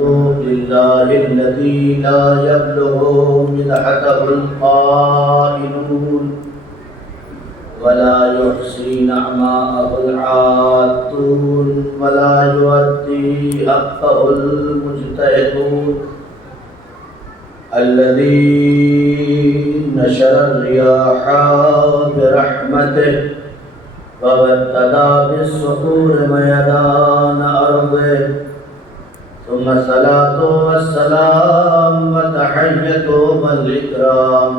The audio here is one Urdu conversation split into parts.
لله الذي لا يبلغ مدحته القائلون ولا يحصي نعماءه العادون ولا يؤدي حقه المجتهدون الذي نشر الرياح برحمته وابتدى بالصخور ميدان أرضه ثم الصلاة والسلام وتحية والإكرام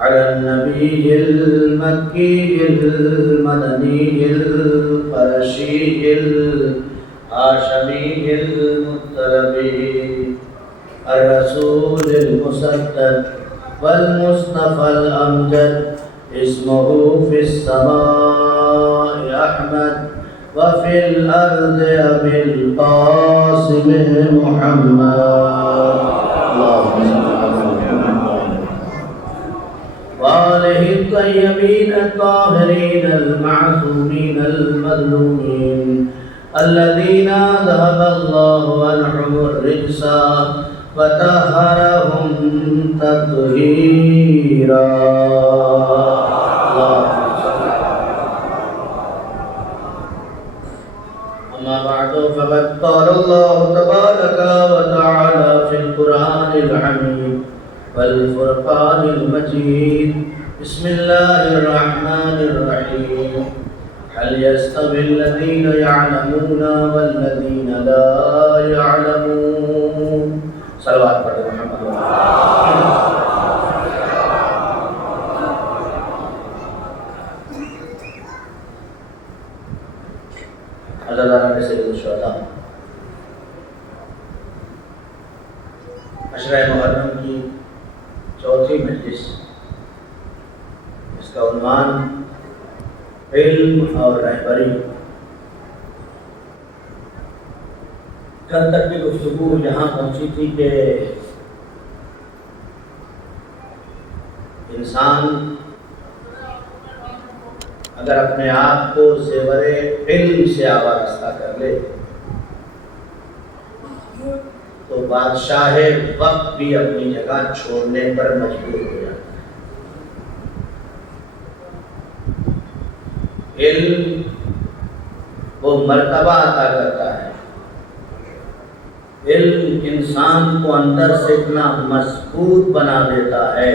على النبي المكي المدني القرشي الهاشمي المطلبي الرسول المسدد والمصطفى الأمجد اسمه في السماء أحمد وفي الأرض أبي القاسم محمد اللهم صل على محمد وآله الطيبين الطاهرين المعصومين المظلومين الذين ذهب الله عنهم الرجس وطهرهم تطهيرا أما بعد فقد قال الله تبارك وتعالى في القرآن الحميد والفرقان المجيد بسم الله الرحمن الرحيم هل يستوي الذين يعلمون والذين لا يعلمون صلوات پڑھیں محمد اللہ تعالیٰ نے سید الشہداء عشرہ محرم کی چوتھی مجلس، اس کا عنوان علم اور رہبری۔ کل تک کی گفتگو یہاں پہنچی تھی کہ انسان اگر اپنے آپ کو زیور علم سے آوارستہ کر لے تو بادشاہ وقت بھی اپنی جگہ چھوڑنے پر مجبور ہو جاتا ہے۔ علم وہ مرتبہ عطا کرتا ہے، علم انسان کو اندر سے اتنا مضبوط بنا دیتا ہے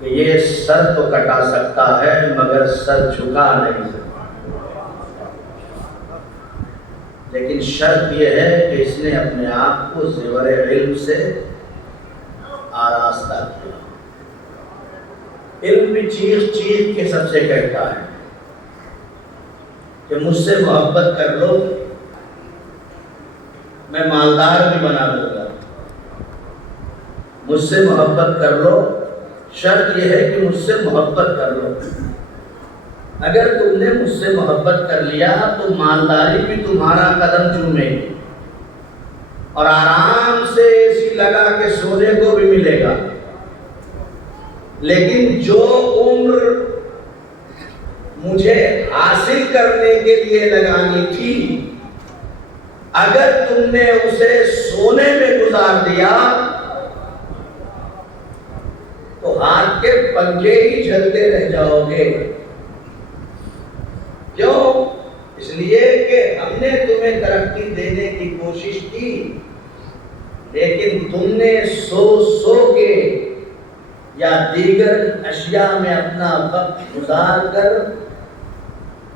کہ یہ سر تو کٹا سکتا ہے مگر سر جھکا نہیں سکتا، لیکن شرط یہ ہے کہ اس نے اپنے آپ کو زیور علم سے آراستہ کیا۔ علم بھی چیخ چیخ کے سب سے کہتا ہے کہ مجھ سے محبت کر لو، میں مالدار بھی بنا دوں گا، مجھ سے محبت کر لو، شرط یہ ہے کہ مجھ سے محبت کر لو۔ اگر تم نے مجھ سے محبت کر لیا تو مالداری بھی تمہارا قدم چومے گی اور آرام سے اے سی لگا کے سونے کو بھی ملے گا، لیکن جو عمر مجھے حاصل کرنے کے لیے لگانی تھی اگر تم نے اسے سونے میں گزار دیا تو ہاتھ کے پنجے ہی جھلتے رہ جاؤ گے۔ کیوں؟ اس لیے کہ ہم نے تمہیں ترقی دینے کی کوشش کی، لیکن تم نے سو کے یا دیگر اشیاء میں اپنا وقت گزار کر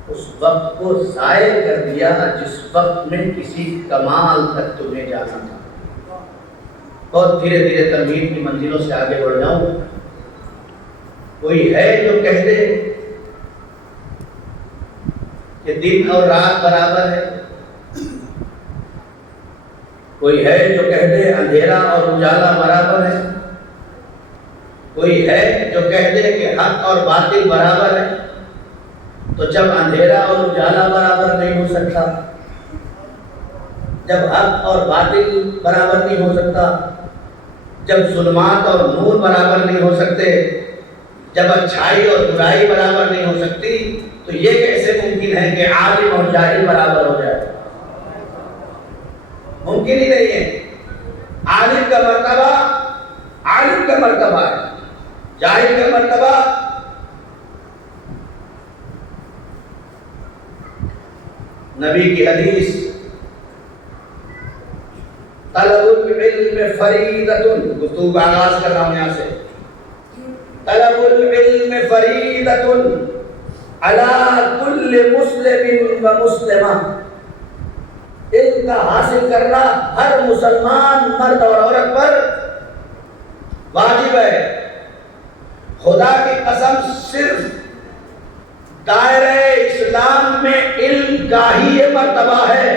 اس وقت کو ضائع کر دیا جس وقت میں کسی کمال تک تمہیں جانا تھا۔ بہت دھیرے دھیرے تمہید کی منزلوں سے آگے بڑھ جاؤں۔ کوئی ہے جو کہہ دے کہ دن اور رات برابر ہے؟ کوئی ہے جو کہہ دے اندھیرا اور اجالا برابر ہے؟ کوئی ہے جو کہہ دے کہ حق اور باطل برابر ہے؟ تو جب اندھیرا اور اجالا برابر نہیں ہو سکتا، جب حق اور باطل برابر نہیں ہو سکتا، جب ظلمات اور نور برابر نہیں ہو سکتے، جب اچھائی اور برائی برابر نہیں ہو سکتی، تو یہ کیسے ممکن ہے کہ عالم اور جاہل برابر ہو جائے؟ ممکن ہی نہیں ہے. عالم کا مرتبہ عالم کا مرتبہ ہے، جاہل کا مرتبہ نبی کی حدیث طلب العلم فریضۃ، گفتگو کا آغاز کر رہا ہوں یہاں سے. طلب العلم فریضۃ علی کل مسلم و مسلمہ، علم کا حاصل کرنا ہر مسلمان مرد اور عورت پر واجب ہے. خدا کی قسم صرف دائرہ اسلام میں علم کا ہی یہ مرتبہ ہے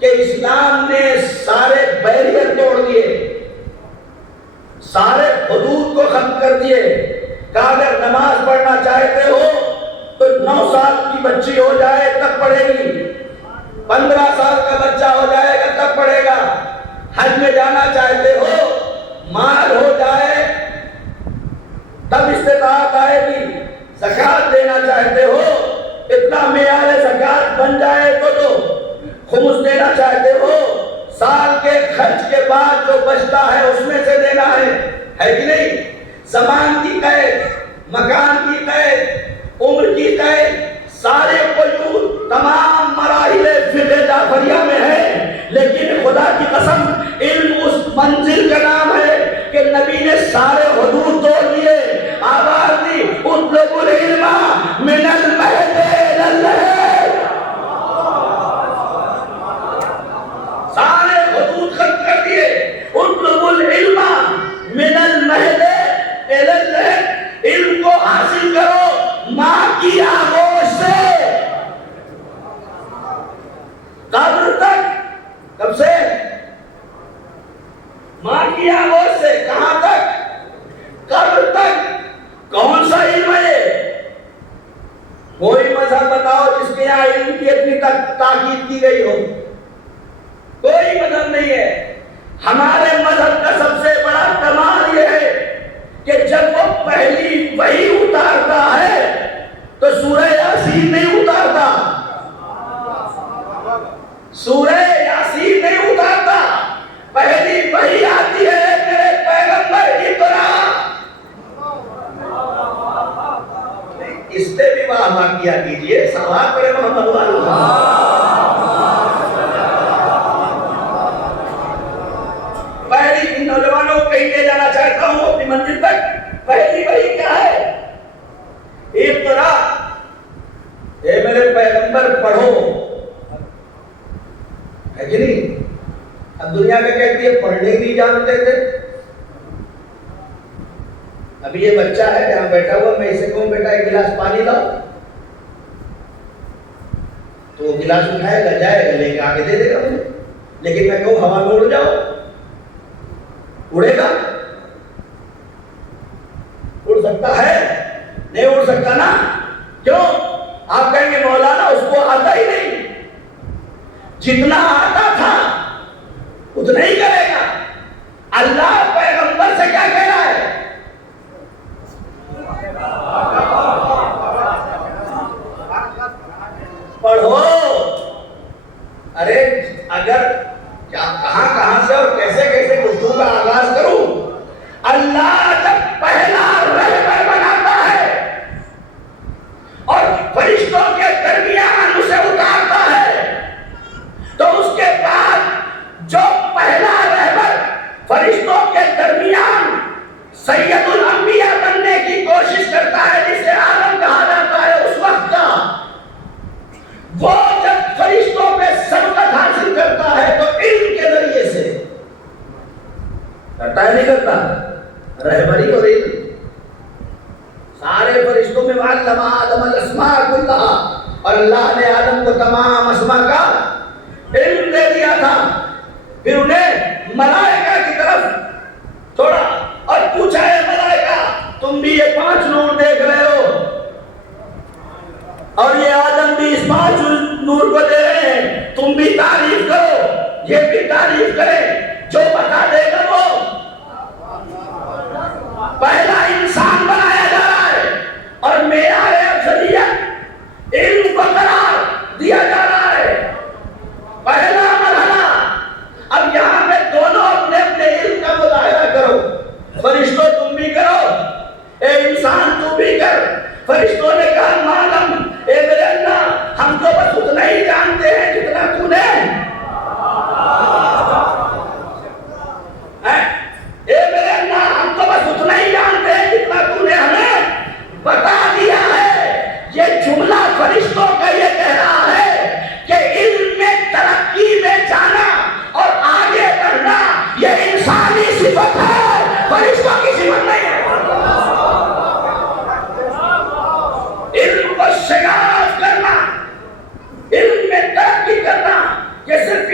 کہ اسلام نے سارے بیریئر توڑ دیے، سارے حدود کو ختم کر دیے. کہ اگر نماز پڑھنا چاہتے ہو تو 9 سال کی بچی ہو جائے تب پڑھے گی، 15 سال کا بچہ ہو جائے گا تب پڑھے گا. حج میں جانا چاہتے ہو، مال ہو جائے تب استطاعت آئے گی. زکوٰۃ دینا چاہتے ہو، اتنا معیار زکوٰۃ بن جائے تو خمس دینا چاہتے ہو، سال کے خرچ کے بعد جو بچتا ہے اس میں سے دینا ہے کہ نہیں؟ زمان کی قید، مکان کی قید، عمر کی قید، سارے قیود تمام مراحل فقہ جعفریہ میں ہے. لیکن خدا کی قسم علم اس منزل کا نام ہے کہ نبی نے سارے حدود توڑ دیے. آواز دی اطلب العلم من المہد الی اللحد، سارے حدود ختم کر دیے. اطلب العلم من المہد الی اللحد، علم کو حاصل کرو ماں کی آغوش سے قبر تک. کب سے؟ ماں کی آغوش سے کہاں تک؟ قبر تک. کون سا علم ہے؟ کوئی مذہب بتاؤ جس کے یہاں علم کی اتنی تاکید کی گئی ہو؟ کوئی مذہب نہیں ہے. ہمارے مذہب کا سب سے بڑا کمال یہ ہے کہ جب وہ پہلی وحی اتارتا ہے تو سورہ یاسین نہیں اتارتا، سورہ یاسین نہیں اتارتا. پہلی وحی آتی ہے میرے پیغمبر اقرا. اس سے بھی واہ کیا کیجئے، سوال پڑے محمد والوں. پہلی ان نوجوانوں کو کہیں لے جانا چاہتا ہوں اپنی منزل تک. پہلی وحی کیا ہے؟ اقرا، اے میرے پیغمبر پڑھو. ہے کہ نہیں؟ اب دنیا کا کہتی ہے پڑھنے نہیں جانتے تھے. ابھی یہ بچہ ہے جہاں بیٹھا ہوا، میں اسے کہوں بیٹا ایک گلاس پانی لاؤ تو وہ گلاس اٹھائے گا، جائے گا، لے کے آگے دے دے گا مجھے. لیکن میں کہوں ہوا میں اڑ جاؤ، اڑے گا؟ اڑ سکتا ہے؟ نہیں اڑ سکتا نا. کیوں؟ آپ کہیں گے مولانا اس کو آتا ہی نہیں. جتنا آتا تھا اتنا ہی کرے گا. اللہ پیغمبر سے کیا کہہ رہا ہے؟ پڑھو. ارے اگر کہاں سے اور کیسے کیسے گفتگو کا آغاز کروں؟ اللہ جب پہلا رہبر بناتا ہے اور فرشتوں کے درمیان اسے اتارتا ہے تو اس کے بعد جو پہلا رہبر فرشتوں کے درمیان سید الانبیاء بننے کی کوشش کرتا ہے، جسے آدم کہا جاتا ہے، اس وقت کا وہ جب فرشتوں پہ سبقت حاصل کرتا ہے تو علم کے ذریعے سے کرتا ہے، نہیں کرتا؟ رہبری اور علم. سارے فرشتوں میں علم آدم الاسماء کلھا، اور اللہ نے آدم کو تمام اسماء کا علم دے دیا تھا. پھر انہیں ملائکہ کی طرف چھوڑا اور پوچھا ہے ملائکہ تم بھی یہ 5 نور دیکھ رہے ہو اور یہ آدم بھی اس 5 نور کو دے رہے ہیں، تم بھی تعریف کرو، یہ بھی تعریف کرے. جو بتا دے گا وہ پہلا انسان بنایا جا رہا ہے اور معیار افضلیت علم کو قرار دیا جا رہا ہے. پہلا مرحلہ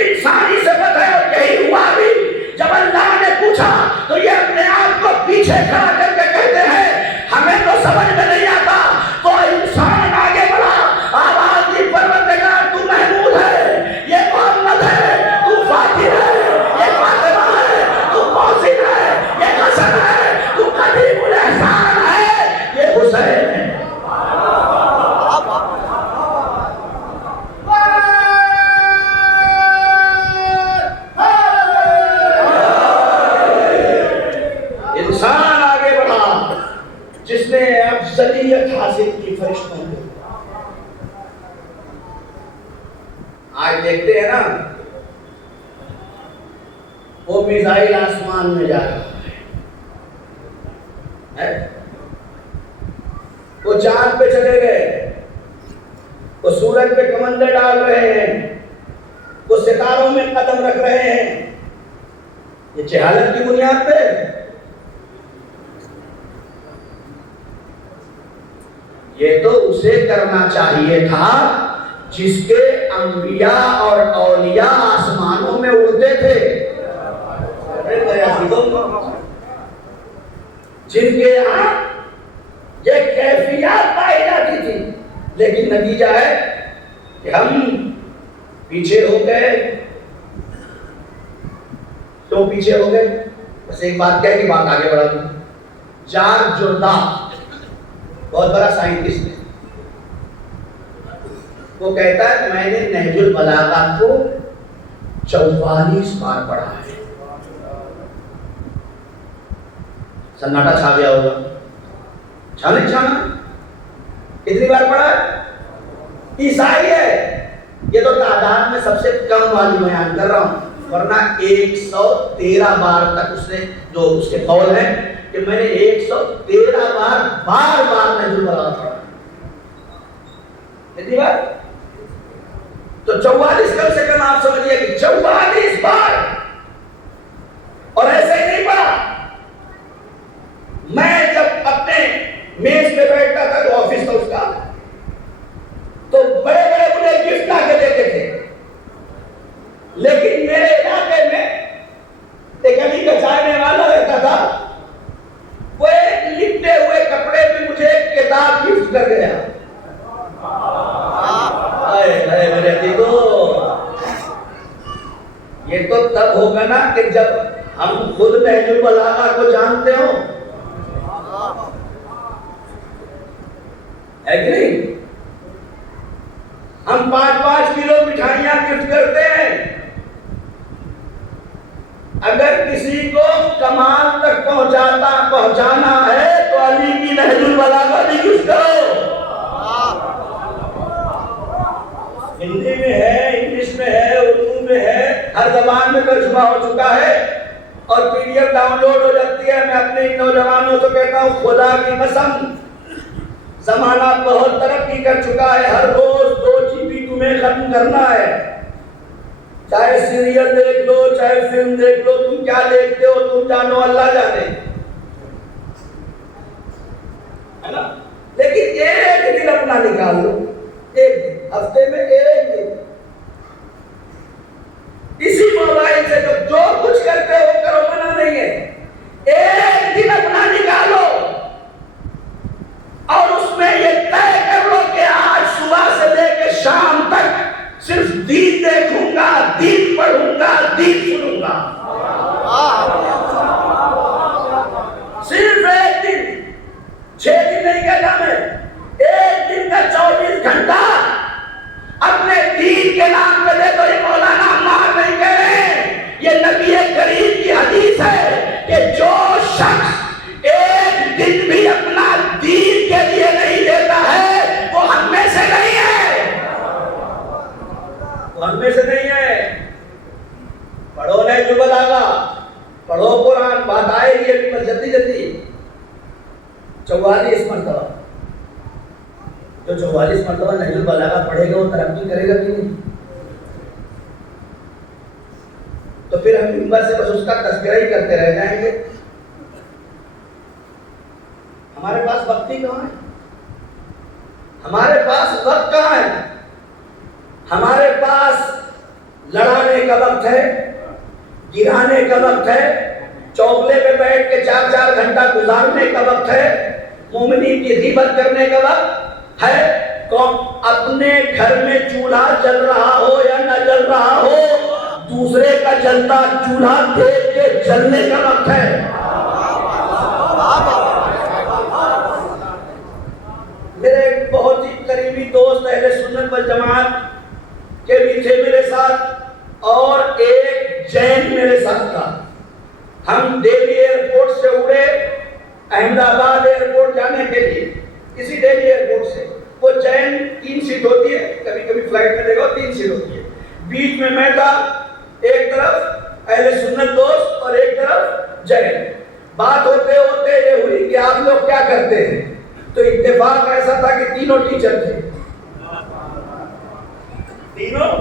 انسانی صفت ہے اور یہی ہوا بھی. جب اللہ نے پوچھا تو یہ اپنے آپ کو پیچھے کھڑا کر کے کہتے ہیں ہمیں تو سمجھ میں نہیں آتا. تو انسان آگے بڑھا, آواز دی پروردگار تو محمود ہے, یہ محمد ہے, تو فاتح ہے, یہ فاطمہ ہے, تو محسن ہے, یہ حسن ہے, تو قدیم الاحسان ہے, یہ حسین ہے. انسان آگے بڑھا جس نے افضلیت حاصل کی فرشتوں کو. آج دیکھتے ہیں نا وہ میزائل آسمان میں جا رہا ہے, وہ چاند پہ چلے گئے, وہ سورج پہ کمندے ڈال رہے ہیں, وہ ستاروں میں قدم رکھ رہے ہیں. یہ جہالت کی بنیاد پہ. یہ تو اسے کرنا چاہیے تھا جس کے انبیاء اور اولیاء آسمانوں میں اڑتے تھے, جن کے یہاں یہ کیفیات پائی جاتی تھی. لیکن نتیجہ ہے کہ ہم پیچھے ہو گئے. تو پیچھے ہو گئے. بس ایک بات کہہ کے بات آگے بڑھا دوں. جان جوتا بہت بڑا سائنٹسٹ ہے, وہ کہتا ہے میں نے نہج البلاغہ کو 44 بار پڑھا ہے. سناٹا چھا گیا ہوگا, چھانے چھانا کتنی بار پڑھا ہے؟ عیسائی ہے, یہ تو تعداد میں سب سے کم والی بیان کر رہا ہوں, ورنہ 113 بار تک اس نے, جو اس کے قول ہیں کہ میں نے 113 بار نہج البلاغہ پڑھا. کتنی بار؟ تو 44 کم سے کم آپ سمجھیے کہ 44 بار. اور ایسے ہی نہیں پڑھا. میں جب اپنے میز پہ بیٹھتا تھا تو آفس تھا اس کا, تو بڑے بڑے مجھے گفٹ لا کے دیتے تھے. لیکن میرے علاقے میں ایک علی کا چاہنے والا رہتا تھا, وہ ایک لپٹے ہوئے کپڑے میں مجھے ایک کتاب گفٹ کر گیا. میرے یہ تو تب ہوگا نا کہ جب ہم خود نہج البلاغہ کو جانتے ہو, ہے کہ نہیں؟ ہم 5-5 کلو مٹھائیاں گفٹ کرتے ہیں. اگر کسی کو کمال تک پہنچانا ہے تو علی کی نہج البلاغہ بھی گفٹ کرو. ہندی میں ہے, انگلش میں ہے, اردو میں ہے, ہر زبان میں ترجمہ ہو چکا ہے اور PDF ڈاؤن لوڈ ہو جاتی ہے. میں اپنے نوجوانوں سے کہتا ہوں خدا کی قسم زمانہ بہت ترقی کر چکا ہے. ہر روز 2 GB تمہیں ختم کرنا ہے. چاہے سیریل دیکھ لو, چاہے فلم دیکھ لو, تم کیا دیکھتے ہو تم جانو, اللہ جانے, ہے نا. لیکن ایک دن اپنا نکال لو, ایک دن, ہفتے میں ایک دن, اسی موبائل سے جو کچھ کرتے ہو کرو, منع نہیں ہے. ایک دن اپنا نکالو اور اس میں یہ طے کر لو کہ آج صبح سے لے کے شام تک صرف دین دیکھوں گا, دین پڑھوں گا, دین سنوں گا. صرف ایک دن, 6 دن نہیں کہتا میں, ایک دن کا 24 گھنٹہ اپنے دین کے نام پہ دے. تو یہ مولانا عمار نہیں کہہ رہے, یہ نبی کریم کی حدیث ہے کہ جو شخص ایک دن بھی اپنا دین کے لیے نہیں دیتا ہے وہ ہم میں سے نہیں ہے, وہ ہم میں سے نہیں ہے. پڑھو نہج البلاغہ, پڑھو قرآن, بات آئے گی ابھی بس جلدی 44 مرتبہ. جو 44 مرتبہ نہج البلاغہ پڑھے گا وہ ترقی کرے گا کہ نہیں؟ تو پھر ہم منبر سے بس اس کا تذکرہ ہی کرتے رہ جائیں گے. ہمارے پاس وقت ہی کہاں ہے, ہمارے پاس وقت کہاں ہے, ہمارے پاس لڑانے کا وقت ہے، گرانے کا وقت ہے، چوکلے پہ بیٹھ کے 4 گھنٹہ گزارنے کا وقت ہے، مومنین کی غیبت کرنے کا وقت ہے۔ اپنے گھر میں چولہا جل رہا ہو یا نہ جل رہا ہو، دوسرے کا جلتا چولہا دیکھ کے جلنے کا وقت ہے۔ میرے ایک بہت ہی قریبی دوست اہل سنت والجماعت کے بھی تھے میرے ساتھ، اور ایک جین میرے ساتھ تھا۔ ہم دہلی ایئرپورٹ سے اڑے احمد آباد ایئرپورٹ جانے کے لیے، اسی دہلی ایئرپورٹ سے۔ وہ جین 3 سیٹ ہوتی ہے، کبھی کبھی فلائٹ میں دیکھو 3 سیٹ ہوتی ہے، بیچ میں میں تھا، ایک طرف اہل سنت دوست اور ایک طرف جین۔ بات ہوتے ہوتے یہ ہوئی کہ آپ لوگ کیا کرتے ہیں، تو اتفاق ایسا تھا کہ تینوں ٹیچر تھے، تینوں۔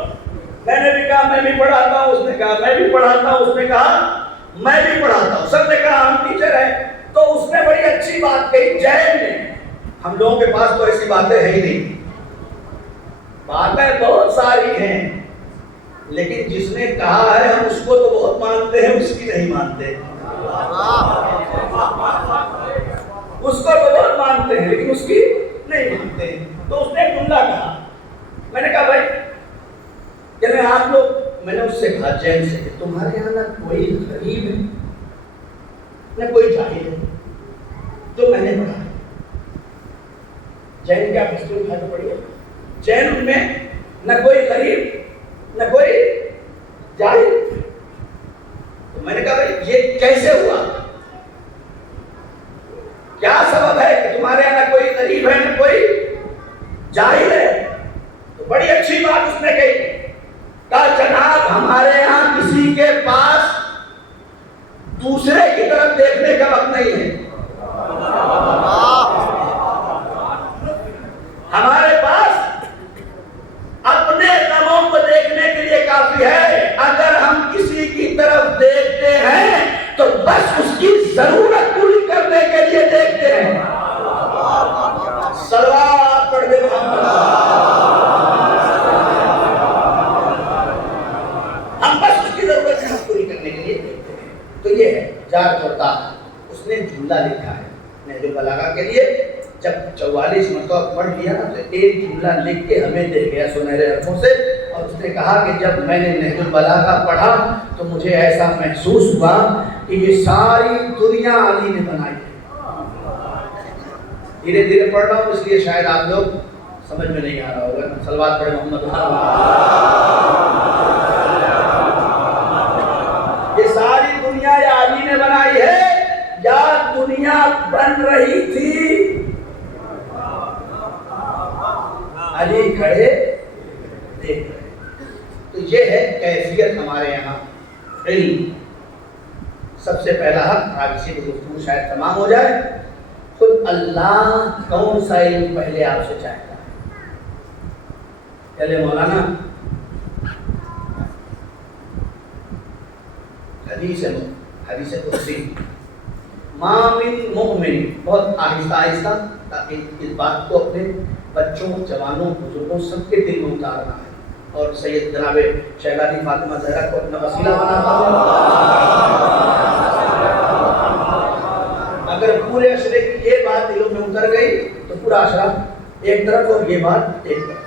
میں نے بھی کہا میں بھی پڑھاتا ہوں، اس نے کہا میں بھی پڑھاتا ہوں، اس نے کہا میں بھی پڑھاتا ہوں، سب نے کہا ہم ٹیچر ہیں۔ تو اس نے بڑی اچھی بات کہی جین نے، ہم لوگوں کے پاس تو ایسی باتیں ہیں ہی نہیں، باتیں بہت ساری ہیں، لیکن جس نے کہا ہے ہم اس کو تو بہت مانتے ہیں، اس کی نہیں مانتے۔ اس کو تو بہت مانتے ہیں لیکن اس کی نہیں مانتے ہیں۔ تو اس نے ایک جملہ کہا، میں نے کہا بھائی کہ آپ لوگ، میں نے اس سے کہا جین سے، کہ تمہارے یہاں نہ کوئی غریب ہے نہ کوئی جاہل ہے جو میں نے پڑھا ہے۔ جین کیا پستی اٹھا کے پڑھی ہے؟ جین ان میں نہ کوئی غریب نہ کوئی جاہل۔ تو میں نے کہا بھائی یہ کیسے ہوا، کیا سبب ہے کہ تمہارے یہاں نہ کوئی غریب ہے نہ کوئی جاہل ہے؟ تو بڑی اچھی بات اس نے کہی، کہا جناب ہمارے یہاں کسی کے پاس دوسرے کی طرف دیکھنے کا وقت نہیں ہے، ہمارے پاس اپنے غموں کو دیکھنے کے لیے کافی ہے۔ اگر ہم کسی کی طرف دیکھتے ہیں تو بس اس کی ضرورت پوری کرنے کے لیے دیکھتے ہیں۔ صلوات پڑھ دے محمد، ہم بس اس کی ضرورت پوری کرنے کے لیے دیکھتے ہیں۔ تو یہ ہے جار چوتا، اس نے جملہ لکھا ہے نہج البلاغہ کے لیے۔ جب 44 مرتبہ پڑھ لیا نا تو ایک جملہ لکھ کے ہمیں دے گیا سنہرے حرفوں سے، اور اس نے کہا کہ جب میں نے نہج البلاغہ پڑھا تو مجھے ایسا محسوس ہوا کہ یہ ساری دنیا علی نے بنائی ہے۔ دھیرے دھیرے پڑھ رہا ہوں اس لیے شاید آپ لوگ سمجھ میں نہیں آ رہا ہوگا۔ صلوات پڑھیں محمد۔ یہ ساری دنیا یا علی نے بنائی ہے یا دنیا بن رہی تھی؟ علی کھڑے دیکھ رہے۔ تو یہ ہے کیفیت ہمارے یہاں علم۔ سب سے پہلا حق، آج اسی گفتگو شاید تمام ہو جائے، خود اللہ کون سا علم پہلے آپ سے چاہتا ہے؟ پہلے مولانا حدیث قدسی، ما من مؤمن، بہت آہستہ آہستہ تاکہ اس بات کو اپنے بچوں، جوانوں، بزرگوں سب کے دل میں اتارنا ہے، اور سید جناب شہزادی فاطمہ زہرا کو اپنا وسیلہ بناتا ہوں۔ اگر پورے عشرے کی یہ بات دلوں میں اتر گئی تو پورا عشرہ ایک طرف اور یہ بات ایک طرف۔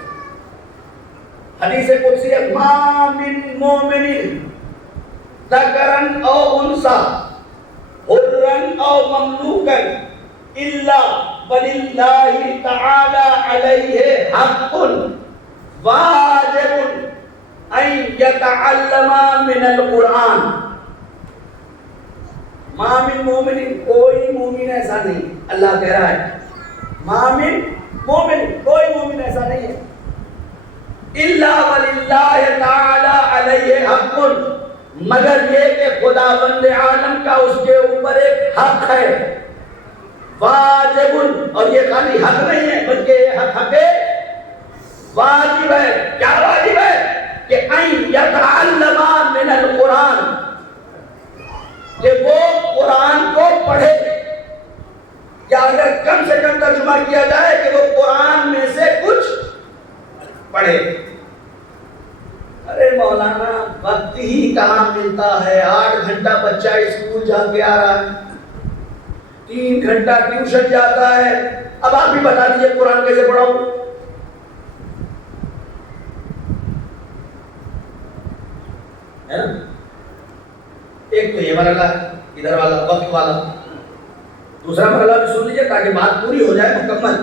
حدیث قدسی، ما من مومن ذکرن او انثی حرن او مملوکن الا وللہ تعالی علیہ حق واجب ان یتعلم من القرآن۔ ما من مومن، کوئی مومن ایسا نہیں، اللہ کہہ رہا ہے ما من مومن، کوئی مومن ایسا نہیں ہے، الا وللہ تعالی علیہ حق، مگر یہ کہ خداوند عالم کا اس کے اوپر ایک حق ہے، واجب، اور یہ خالی حق نہیں ہے بلکہ یہ حق واجب ہے۔ کیا واجب ہے؟ کہ ان یتعلم من القرآن، کہ وہ قرآن کو پڑھے، یا اگر کم سے کم ترجمہ کیا جائے کہ وہ قرآن میں سے کچھ پڑھے۔ ارے مولانا وقت ہی کہاں ملتا ہے؟ 8 گھنٹہ بچہ اسکول جا کے آ رہا ہے، 3 گھنٹہ ٹیوشن جاتا ہے، اب آپ بھی بتا دیجیے قرآن کیسے پڑھاؤ؟ ہے نا؟ ایک تو یہ مرحلہ ہے ادھر والا وقت والا، دوسرا مرحلہ بھی سن لیجیے تاکہ بات پوری ہو جائے مکمل۔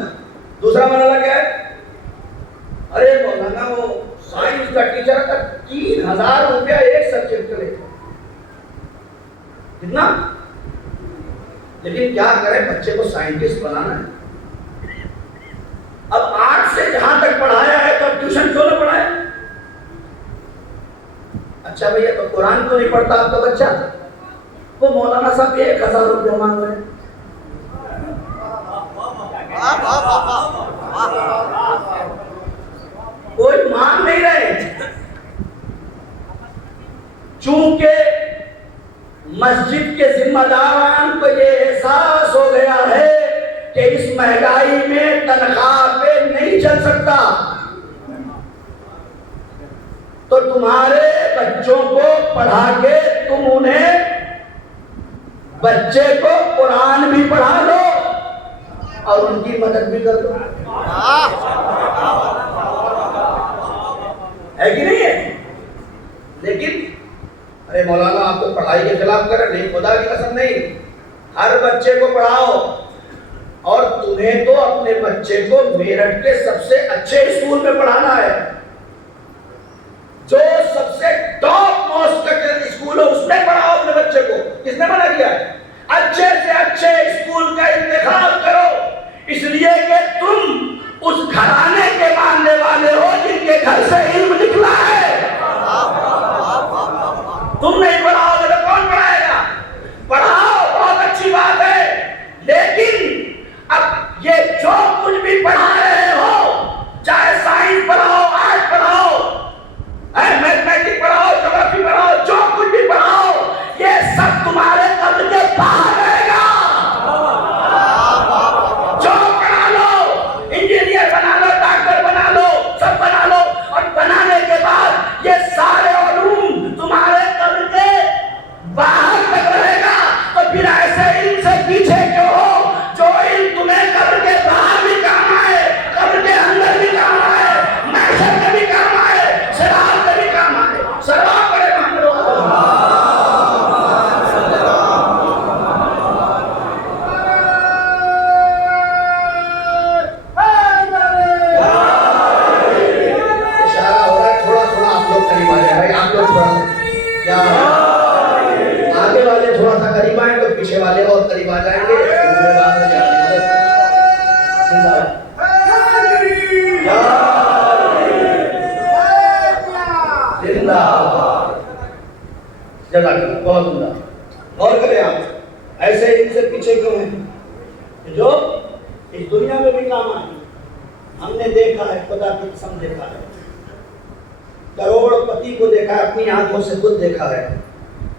دوسرا مرحلہ کیا ہے؟ ارے مولانا وہ سائنس کا ٹیچر کا 3000 روپیہ ایک سبجیکٹ کا لیتا، کتنا؟ لیکن کیا کرے، بچے کو سائنٹسٹ بنانا ہے۔ اب 8 سے جہاں تک پڑھایا ہے تو اب ٹیوشن کیوں نہ پڑھائے؟ اچھا بھیا تو قرآن کیوں نہیں پڑھتا آپ کا بچہ؟ وہ مولانا صاحب 1000 روپیہ مانگ رہے ہیں۔ کوئی مان نہیں رہے، چونکہ مسجد کے ذمہ داران کو یہ احساس ہو گیا ہے کہ اس مہنگائی میں تنخواہ پہ نہیں چل سکتا، تو تمہارے بچوں کو پڑھا کے تم انہیں بچے کو قرآن بھی پڑھا دو اور ان کی مدد بھی کر دو، ہے کہ نہیں ہے؟ لیکن ارے مولانا آپ تو پڑھائی کے خلاف کر رہے، نہیں، خدا کی قسم نہیں، ہر بچے کو پڑھاؤ، اور تمہیں تو اپنے بچے کو میرٹھ کے سب سے اچھے اسکول میں پڑھانا ہے، جو سب سے ٹاپ موسٹ اسکول ہے اس میں پڑھاؤ اپنے بچے کو۔ کس نے منع کیا ہے؟ اچھے سے اچھے اسکول کا انتخاب کرو، اس لیے کہ تم اس گھرانے کے ماننے والے ہو جن کے گھر سے علم نکلا ہے۔ تم نہیں پڑھاؤ گے تو کون پڑھائے گا؟ پڑھاؤ، بہت اچھی بات ہے، لیکن اب یہ جو کچھ بھی پڑھا رہے ہو، چاہے سائنس پڑھاؤ، آرٹ پڑھاؤ، میتھمیٹک پڑھاؤ، جغرافی پڑھاؤ، جو کچھ بھی پڑھاؤ، یہ سب تمہارے قبضے کے باہر رہے گا۔ جو پڑھا لو، انجینئر بنا لو، ڈاکٹر بنا لو، سب بنا لو، اور بنانے کے بعد یہ سارے علوم تمہارے قبضے کے باہر تک رہے گا، تو پھر ایسے علم سے پیچھے کیوں ہو جو علم تمہیں قبر کے باہر بھی کام آئے، قبر کے اندر بھی کام آئے، محشر میں بھی کام آئے، صراط میں بھی کام آئے۔ صلوات پڑھے محمد اشارہ ہو رہا ہے، تھوڑا تھوڑا آپ لوگ قریب آ جائیں بھائی، آپ لوگ تھوڑا کیا آگے والے تھوڑا سا قریب آئیں تو پیچھے والے اور قریب آ جائیں گے۔ بہت عمدہ، غور کریں آپ، ایسے ان سے پیچھے کیوں ہیں جو اس دنیا میں بھی کام آئے؟ ہم نے دیکھا ہے، خدا کی قسم دیکھا ہے، کروڑ پتی کو دیکھا ہے، اپنی آنکھوں سے خود دیکھا ہے،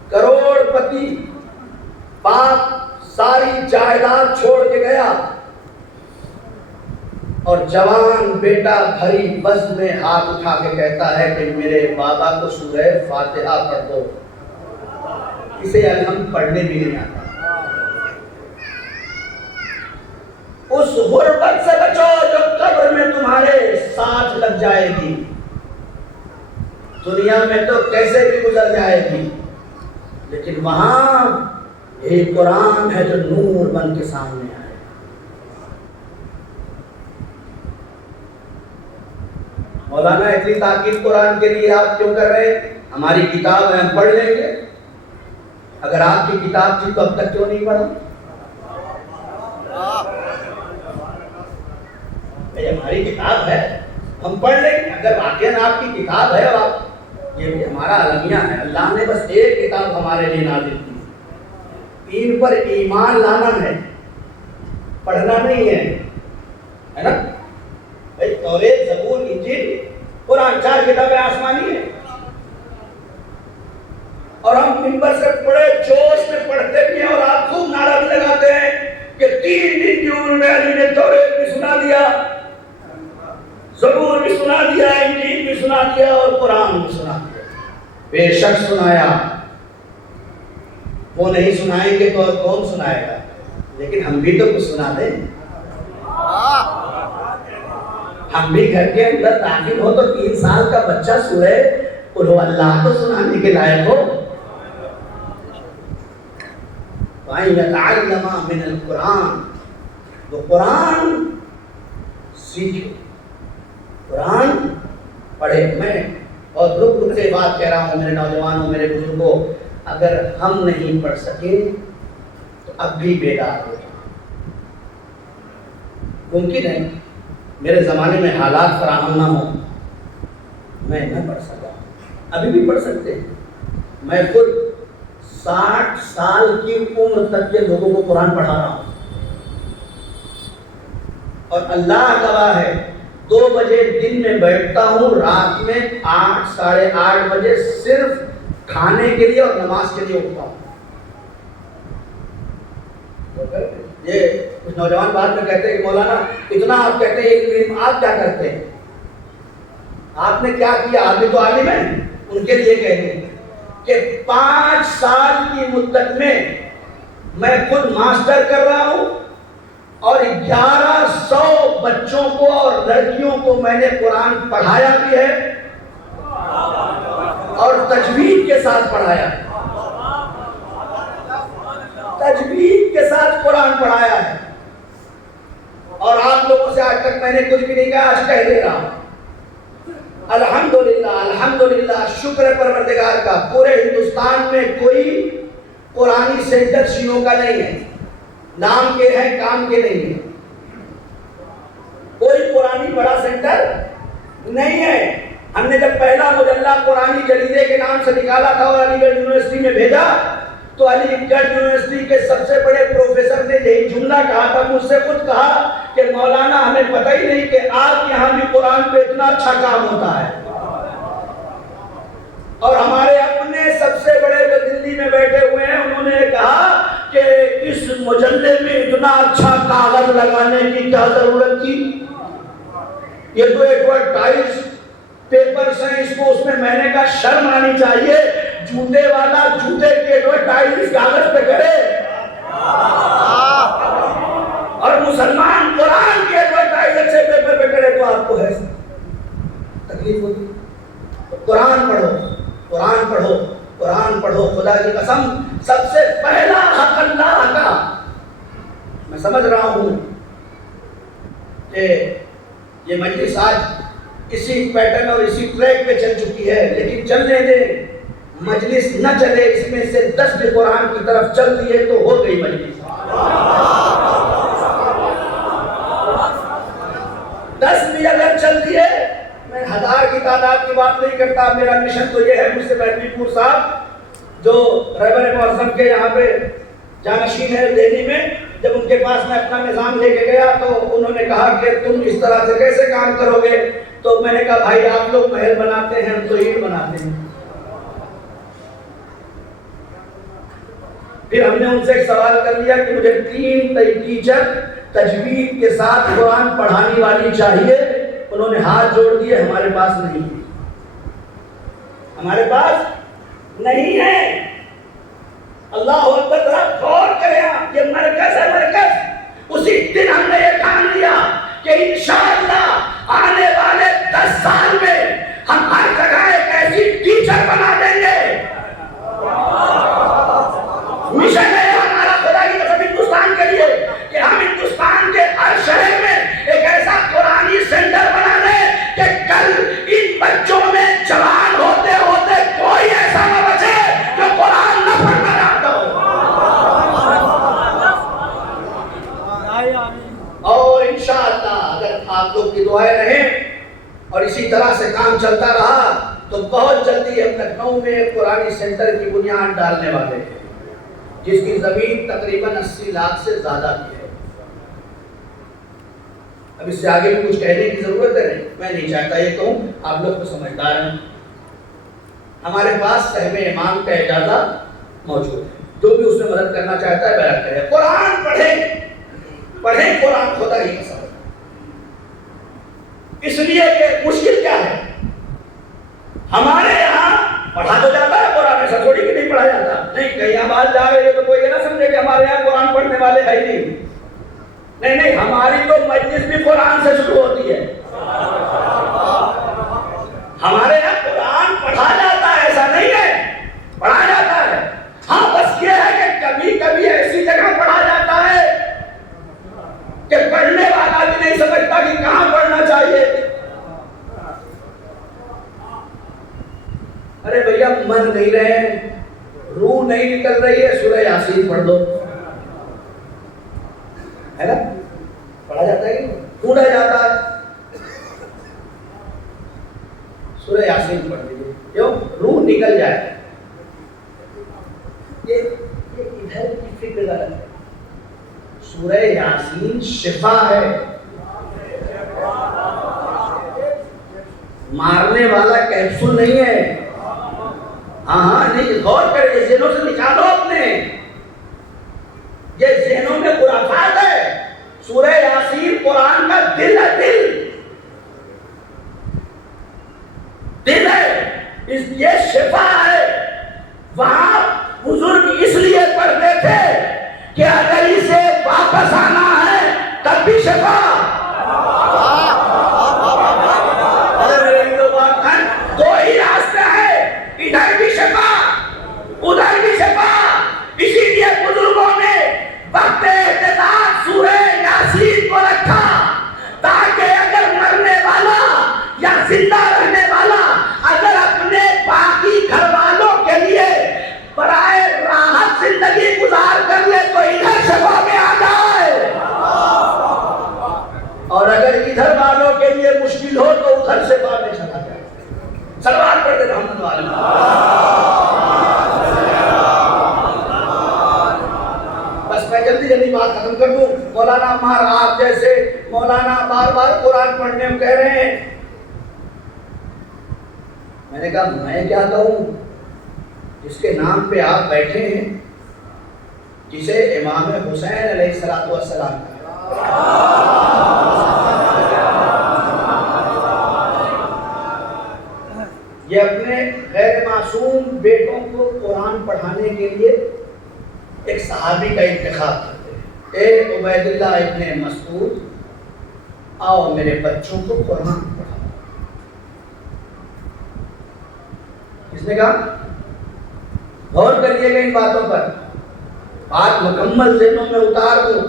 کروڑ پتی باپ ساری جائیداد چھوڑ کے گیا اور جوان بیٹا بھری بس میں ہاتھ اٹھا کے کہتا ہے کہ میرے بابا کو سورہ فاتحہ پڑھ دو، اسے الحمد پڑھنے بھی نہیں آتا۔ اس غربت سے بچو جو قبر میں تمہارے ساتھ لگ جائے گی، دنیا میں تو کیسے بھی گزر جائے گی، لیکن وہاں ایک قرآن ہے جو نور بن کے سامنے آئے۔ مولانا اتنی تاکید قرآن کے لیے آپ کیوں کر رہے ہیں؟ ہماری کتاب ہے، ہم پڑھ لیں گے۔ اگر آپ کی کتاب تھی تو اب تک کیوں نہیں پڑھا؟ ہماری کتاب ہے، ہم پڑھ لیں گے۔ اگر واقعاً آپ کی کتاب ہے، اور آپ یہ بھی ہمارا المیہ ہے، اللہ نے بس ایک کتاب ہمارے لیے نازل کی، ان پر ایمان لانا ہے، پڑھنا نہیں ہے نا؟ بھائی توریت، زبور، انجیل، قرآن، 4 کتابیں آسمانی ہیں، اور ہم منبر سے بڑے جوش میں پڑھتے بھی ہیں، اور آپ خوب نعرہ بھی لگاتے ہیں کہ 3 دن کی عمر میں علی نے توریت بھی سنا دیا، زبور بھی سنا دیا، انجیل بھی سنا دیا، اور قرآن بھی سنا دیا۔ بے شک سنایا، وہ نہیں سنائیں گے تو اور کون سنائے گا؟ لیکن ہم بھی تو کچھ سنا دیں، ہم بھی گھر کے اندر داخل ہو تو 3 سال کا بچہ سورہ قل هو اللہ تو سنانے کے لائق ہو۔ وَأَن يَتَعَلَّمَ مِنَ الْقُرْآنِ، وہ قرآن سیکھے، قرآن پڑھے۔ میں اور رک سے بات کہہ رہا ہوں میرے نوجوانوں، میرے بزرگوں، اگر ہم نہیں پڑھ سکے تو اب بھی بیدار ہو جائیں۔ ممکن ہے میرے زمانے میں حالات فراہم نہ ہوں، میں نہ پڑھ سکا، ابھی بھی پڑھ سکتے ہیں۔ میں خود 60 سال کی عمر تک کے لوگوں کو قرآن پڑھا رہا ہوں، اور اللہ گواہ ہے 2 بجے دن میں بیٹھتا ہوں، رات میں 8 ساڑھے 8 بجے صرف کھانے کے لیے اور نماز کے لیے اٹھتا ہوں۔ یہ کچھ نوجوان بعد میں کہتے ہیں کہ مولانا اتنا آپ کہتے ہیں ایک علم، آپ کیا کرتے ہیں؟ آپ نے کیا کیا؟ آپ بھی تو عالم ہیں۔ ان کے لیے کہتے ہیں کہ 5 سال کی مدت میں خود ماسٹر کر رہا ہوں، اور 1100 بچوں کو اور لڑکیوں کو میں نے قرآن پڑھایا بھی ہے، اور تجوید کے ساتھ پڑھایا ہے، تجوید کے ساتھ قرآن پڑھایا ہے۔ اور آپ لوگوں سے آج تک میں نے کچھ بھی نہیں کہا، آج کہہ دے رہا ہوں۔ الحمدللہ الحمدللہ، شکر پروردگار کا، پورے ہندوستان میں کوئی قرآنی سینٹر شیعوں کا نہیں ہے، نام کے ہیں کام کے نہیں ہے، کوئی قرآنی بڑا سینٹر نہیں ہے۔ ہم نے جب پہلا مجلہ قرآنی جریدے کے نام سے نکالا تھا اور علی گڑھ یونیورسٹی میں بھیجا، تو علی گڑھ یونیورسٹی کے سب سے بڑے پروفیسر نے یہی جملہ کہا تھا، مجھ سے خود کہا کہ مولانا ہمیں پتہ ہی نہیں کہ آپ یہاں بھی قرآن پہ اتنا اچھا کام ہوتا ہے۔ اور ہمارے اپنے سب سے بڑے جو دلی میں بیٹھے ہوئے ہیں، انہوں نے کہا کہ اس مجلے میں اتنا اچھا کاغذ لگانے کی کیا ضرورت تھی، یہ تو ایڈورٹائز پیپرز ہیں، اس میں نے کہا شرم آنی چاہیے، جوتے والا جوتے کے ایڈورٹائز کاغذ پہ کرے، اور مسلمان قرآن کے ایڈورٹائز اچھے پیپر پہ کرے، تو آپ کو ہے تکلیف ہوتی۔ تو قرآن پڑھو، قرآن پڑھو، قرآن پڑھو۔ خدا کی قسم سب سے پہلا حق اللہ کا۔ میں سمجھ رہا ہوں کہ یہ مجلس آج اسی پیٹرن اور اسی ٹریک پہ چل چکی ہے، لیکن چلنے دیں، مجلس نہ چلے، اس میں سے 10 بھی قرآن کی طرف چل دیے تو ہو گئی مجلس۔ 10 بھی اگر چل دیے، میں 1000 کی تعداد کی بات نہیں کرتا، میرا مشن تو یہ ہے۔ مجھ سے مہدی پور صاحب جو رہبر معظم کے یہاں پہ جانشین ہے دہلی میں، جب ان کے پاس میں اپنا نظام لے کے گیا تو انہوں نے کہا کہ تم اس طرح سے کیسے کام کرو گے؟ تو میں نے کہا بھائی آپ لوگ محل بناتے ہیں، ہم تو اینٹ بناتے ہیں۔ پھر ہم نے ان سے ایک سوال کر لیا کہ مجھے 3 ٹیچر تجوید کے ساتھ قرآن پڑھانے والی چاہیے۔ انہوں نے ہاتھ جوڑ دیے، ہمارے پاس نہیں ہے، ہمارے پاس نہیں ہے۔ اللہ اکبر، ذرا غور کریں، یہ مرکز ہے، مرکز۔ اسی دن ہم نے یہ ٹھان لیا کہ انشاءاللہ آنے والے 10 سال میں ہم ہر جگہ ایک ایسی ٹیچر بنا دیں گے۔ مشن ہے ہمارا خدا کی قسم ہندوستان کے لیے کہ ہم ہندوستان کے ہر شہر میں ایک ایسا قرآنی سینٹر بنا دیں کہ کل ان بچوں میں جوان ہوتے ہوتے کوئی ایسا نہ بچے جو قرآن نہ پڑھنا جانتا ہو۔ اور انشاءاللہ اگر آپ لوگ کی دعائیں رہیں اور اسی طرح سے کام چلتا رہا تو بہت جلدی ہم لکھنؤ میں قرآنی سینٹر کی بنیاد ڈالنے والے ہیں، جس کی زمین تقریباً 80 لاکھ سے زیادہ کی ہے۔ اب اس سے آگے بھی کچھ کہنے کی ضرورت ہے نہیں، میں نہیں چاہتا یہ کہوں، آپ لوگ تو سمجھدار ہیں۔ ہمارے پاس صاحب امام کا اجازہ موجود ہے، جو بھی اس میں مدد کرنا چاہتا ہے بیان کرے۔ قرآن پڑھیں، پڑھیں قرآن، خدا ہی قسم۔ اس لیے کہ مشکل کیا ہے، ہمارے یہاں پڑھا تو جاتا ہے قرآن، ایسا تھوڑی کہ نہیں پڑھا جاتا. نہیں، کہیں آواز جا رہی ہے تو کوئی یہ نہ سمجھے کہ ہمارے یہاں قرآن پڑھنے والے ہے ہی نہیں. نہیں، ہماری تو مجلس بھی قرآن سے شروع ہوتی ہے. ہمارے یہاں قرآن پڑھا جاتا ہے، ایسا نہیں ہے، پڑھا جاتا ہے. ہاں بس یہ ہے کہ کبھی کبھی ایسی جگہ پڑھا جاتا ہے کہ پڑھنے والا بھی نہیں سمجھتا کہ کہاں پڑھنا چاہیے. ارے بھیا من نہیں رہے، روح نہیں نکل رہی ہے، سورہ یاسین پڑھ دو، ہے نا؟ پڑھا جاتا ہے کہ ڈھونڈا جاتا ہے، سورہ یاسین پڑھ دیجیے، کیوں؟ روح نکل جائے. یہ ادھر کی فکر غلط ہے. سورہ یاسین شفا ہے، مارنے والا کیپسول نہیں ہے. ہاں نہیں، غور کریں، ذہنوں سے نکالو اپنے، یہ ذہنوں میں خرافات ہے. سورہ یاسین قرآن کا دل ہے، دل ہے، یہ شفا ہے. وہاں بزرگ اس لیے پڑھتے تھے کہ اگر اسے واپس آنا ہے تب بھی شفا. دو ہی راستے ہیں، ادھر بھی شفا ادھر بھی شفا. اسی لیے بزرگوں نے وقت احتضار سورہ یاسین کو رکھا تاکہ اگر مرنے والا یا زندہ رہنے والا اگر اپنے باقی گھر والوں کے لیے برائے راحت زندگی گزار کر لے تو ادھر شفا میں آ جائے، اور اگر ادھر والوں کے لیے مشکل ہو تو ادھر شفا میں چلا جائے. سلوات پڑھتے رحمت والا. بس میں جلدی بات ختم کر دوں. مولانا عمار آپ جیسے مولانا بار بار قرآن پڑھنے میں کہہ رہے ہیں. میں نے کہا میں کیا کہوں، جس کے نام پہ آپ بیٹھے ہیں، جسے امام حسین علیہ السلام یہ اپنے غیر معصوم بیٹوں کو قرآن پڑھانے کے لیے ایک صحابی کا انتخاب کرتے ہیں. اے عبید اللہ ابن مسعود، آؤ میرے بچوں کو قرآن پڑھاؤ. کس نے کہا؟ غور کریے گا ان باتوں پر، بات مکمل ذہنوں میں اتار دوں.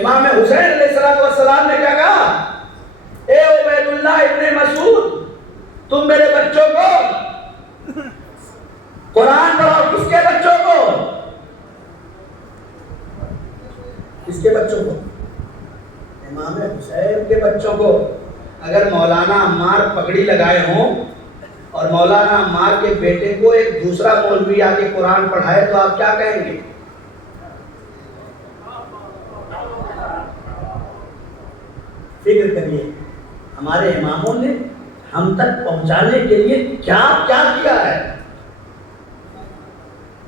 امام حسین علیہ السلام نے کیا کہا؟ اے عبید اللہ ابن مسعود، تم میرے بچوں کو قرآن پڑھاؤ. کس کے بچوں کو؟ کس کے بچوں کو؟ امام حسین کے بچوں کو. اگر مولانا عمار پگڑی لگائے ہوں اور مولانا عمار کے بیٹے کو ایک دوسرا مولوی آ کے قرآن پڑھائے تو آپ کیا کہیں گے؟ فکر کریے ہمارے اماموں نے ہم تک پہنچانے کے لیے کیا کیا کیا ہے.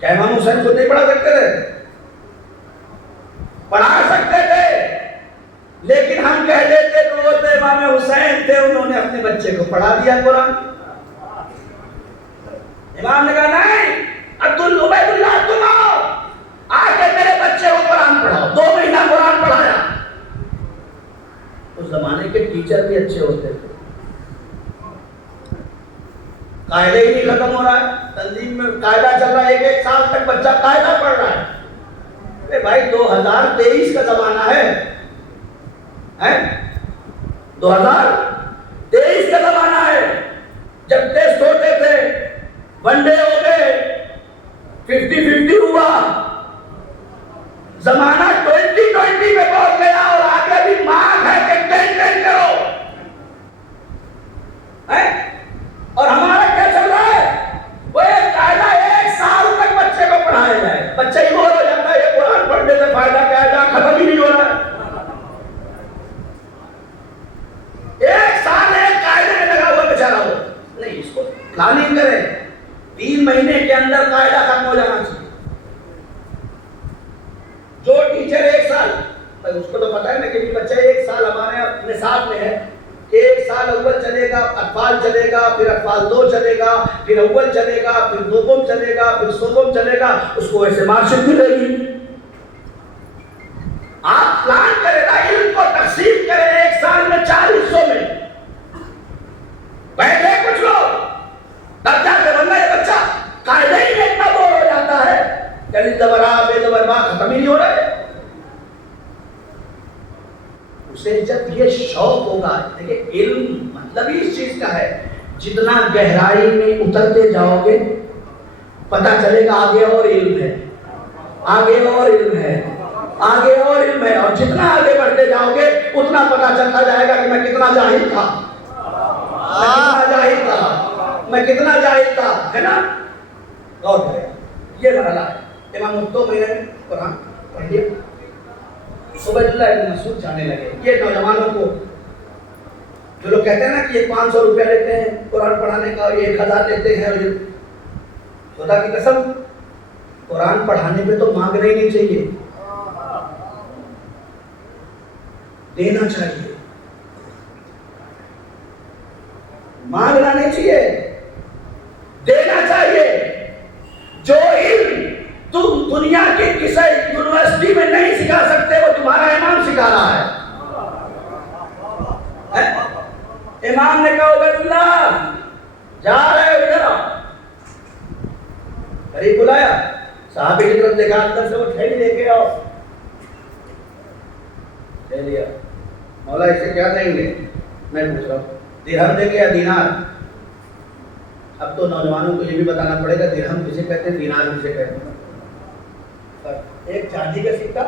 کیا امام حسین خود نہیں پڑھا سکتے تھے؟ پڑھا سکتے تھے، لیکن ہم کہہ دیتے کہ وہ تو امام حسین تھے، انہوں نے اپنے بچے کو پڑھا دیا قرآن. امام نے کہا نہیں، عبید اللہ تم آؤ، آ کے میرے بچے کو قرآن پڑھاؤ. 2 مہینہ قرآن پڑھایا. اس زمانے کے ٹیچر بھی اچھے ہوتے تھے. قاعدہ ہی نہیں ختم ہو رہا ہے، تنظیم میں قاعدہ چل رہا ہے، 1 سال تک بچہ قاعدہ پڑھ رہا ہے. ارے بھائی 2023 کا زمانہ ہے، 2023 کا زمانہ ہے. جب ٹیسٹ ہوتے تھے، ون ڈے ہو گئے، 50-50 ہوا، زمانہ 2020 میں پہنچ گیا اور آگے بھی مانگ ہے کہ 10 کرو. اور ہمارا کیا چل رہا ہے؟ وہ ایک قاعدہ 1 سال تک بچے کو پڑھایا جائے. بچہ ہی بور ہو جاتا ہے، یہ قرآن پڑھنے سے فائدہ کیا ہے، جہاں ختم ہی نہیں ہو رہا ہے. 1 سال ایک قاعدے میں لگا ہوا بیچارہ ہو. نہیں، اس کو پلاننگ کریں، 3 مہینے کے اندر قاعدہ ختم ہو جانا چاہیے. جو ٹیچر 1 سال، اس کو تو پتا ہے نا کہ بچہ 1 سال ہمارے اپنے ساتھ میں ہے، ایک سال اول چلے گا، اطفال چلے گا، پھر اطفال 2 چلے گا، پھر اول چلے گا، پھر دوم چلے گا، پھر سوم چلے گا، اس کو ایسے مارکشیٹ ملے گی۔ آپ پلان کریں نا، علم کو تقسیم کریں 1 سال میں 4 حصوں میں، بیٹھے کچھ لوگ تب جا کے بننا یہ بچہ قاعدہ ہی میں اتنا بور ہو جاتا ہے، یعنی زبر آ بے زبر با ختم ہی نہیں ہو رہا ہے۔ اسے جب یہ شوق ہوگا، دیکھیں علم مطلب ہی اس چیز کا ہے، جتنا گہرائی میں اترتے جاؤ گے پتہ چلے گا آگے اور علم ہے، آگے اور علم ہے، آگے اور علم ہے، اور جتنا آگے بڑھتے جاؤ گے اتنا پتہ چلتا جائے گا کہ میں کتنا جاہل تھا، میں کتنا جاہل تھا، ہے نا؟ غور کریں، یہ مرحلہ ہے۔ امام مطلب میں نے قرآن پڑھ لیا، عبید اللہ ابن مسعود جانے لگے۔ یہ نوجوانوں کو جو لوگ کہتے ہیں نا کہ یہ 500 روپیہ لیتے ہیں قرآن پڑھانے کا، اور یہ 1000 لیتے ہیں، اور یہ خدا کی قسم قرآن پڑھانے پہ تو مانگنا ہی نہیں چاہیے، دینا چاہیے، مانگنا نہیں چاہیے، دینا چاہیے۔ جو علم تم دنیا کی کسی یونیورسٹی میں نہیں سکھا سکتے وہ تمہارا امام سکھا رہا ہے۔ امام نے کہا عبید اللہ جا رہے ہو ادھر آؤ، قریب بلایا، صحابی کی طرف دیکھا، اندر سے وہ تھیلی لے کے آؤ، لے لیا۔ مولا اسے کیا دیں گے؟ میں پوچھ رہا ہوں، درہم دیں گے یا دینار؟ اب تو نوجوانوں کو یہ بھی بتانا پڑے گا درہم کسے کہتے ہیں، دینار کسے کہتے ہیں۔ ایک چاندی کا سکہ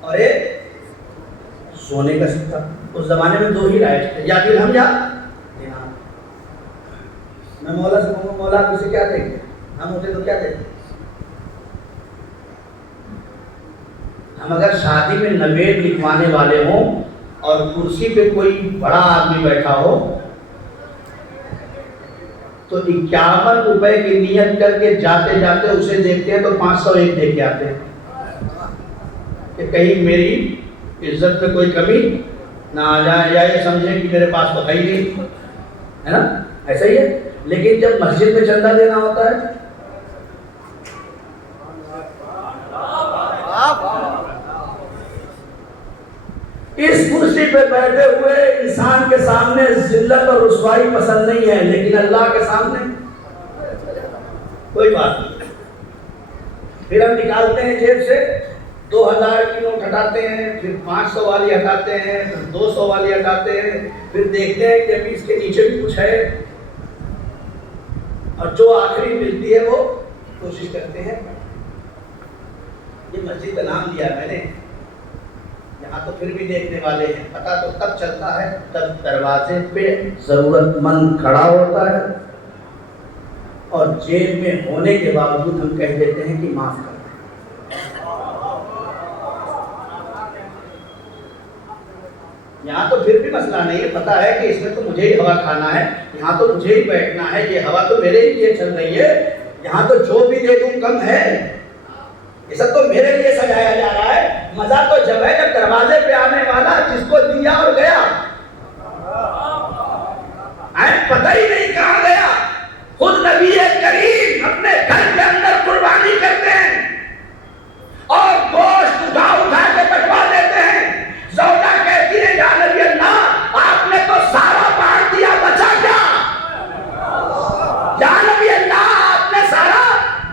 اور ایک سونے کا سکہ، اس زمانے میں 2 ہی رائٹ تھے، یا درہم یا دینار۔ میں مولا سے کہوں مولا آپ اسے کیا دیں گے؟ ہم ہوتے تو کیا دیتے؟ ہم اگر شادی میں نوید لکھوانے والے ہوں اور کرسی پہ کوئی بڑا آدمی بیٹھا ہو تو 51 روپے کی نیت کر کے جاتے جاتے اسے دیکھتے ہیں تو 501 دے کے آتے ہیں کہ کہیں میری عزت پہ کوئی کمی نہ آ جائے، یا یہ سمجھیں کہ میرے پاس تو ہے ہی نہیں، ہے نا؟ ایسا ہی ہے۔ لیکن جب مسجد میں چندہ دینا ہوتا ہے اس کرسی پہ بیٹھے ہوئے انسان کے سامنے ذلت اور رسوائی پسند نہیں ہے، لیکن اللہ کے سامنے کوئی بات نہیں۔ پھر ہم نکالتے ہیں جیب سے 2000 کی نوٹ ہٹاتے ہیں، پھر 500 والی ہٹاتے ہیں، پھر 200 والی ہٹاتے ہیں، پھر دیکھتے ہیں کہ ابھی اس کے نیچے بھی کچھ ہے، اور جو آخری ملتی ہے وہ کوشش کرتے ہیں۔ یہ مسجد کا نام لیا میں نے، یہاں تو پھر بھی دیکھنے والے ہیں، پتہ تو تب چلتا ہے تب دروازے پہ ضرورت مند کھڑا ہوتا ہے اور جیب میں ہونے کے باوجود ہم کہہ دیتے ہیں کہ معاف کر دیں۔ یہاں تو پھر بھی مسئلہ نہیں ہے، پتہ ہے کہ اس میں تو مجھے ہی ہوا کھانا ہے، یہاں تو مجھے ہی بیٹھنا ہے، یہ ہوا تو میرے ہی لیے چل رہی ہے، یہاں تو جو بھی دے دوں کم ہے، یہ سب تو میرے لیے سجایا جا رہا ہے۔ مزہ تو جب ہے جب دروازے پہ آنے والا جس کو دیا اور گیا پتہ ہی نہیں کہاں گیا۔ خود نبی کریم اپنے گھر کے اندر قربانی کرتے ہیں اور گوشت اٹھا اٹھا کے بٹوا دیتے ہیں۔ زوجہ کہتی ہے یا نبی اللہ آپ نے تو سارا بانٹ دیا، بچا کیا؟ یا نبی اللہ آپ نے سارا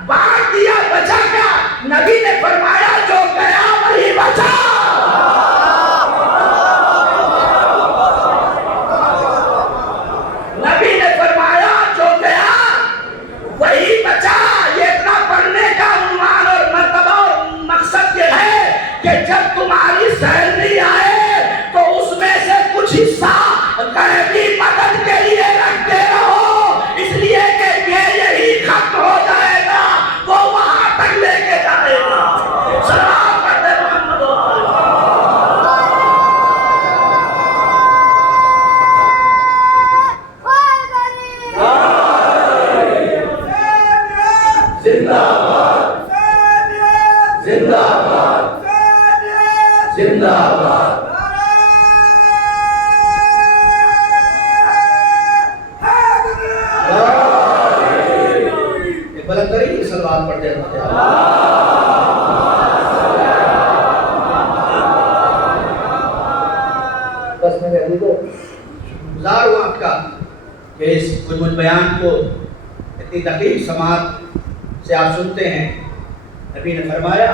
بانٹ دیا، بچا کیا؟ نبی نے فرمایا جو گیا وہی بچا۔ نبی نے فرمایا جو گیا وہی بچا۔ یہ اتنا پڑھنے کا عنوان اور مرتبہ اور مقصد یہ ہے کہ جب تمہاری سیلری آئے تو اس میں سے کچھ حصہ غیبی مدد کے لیے رکھتے رہو، اس لیے کہ یہی ختم ہو جائے گا، وہ وہاں تک لے کے جائے گا۔ سلام کرتے محمد زندہ باد، زندہ باد، زندہ باد۔ طویل صلوات پڑھ دے رہے ہیں. بس میں کہہ دوں گزار ہوں آپ کا کہ اس مجمل بیان کو اتنی دقیق سماعت سے آپ سنتے ہیں. نبی نے فرمایا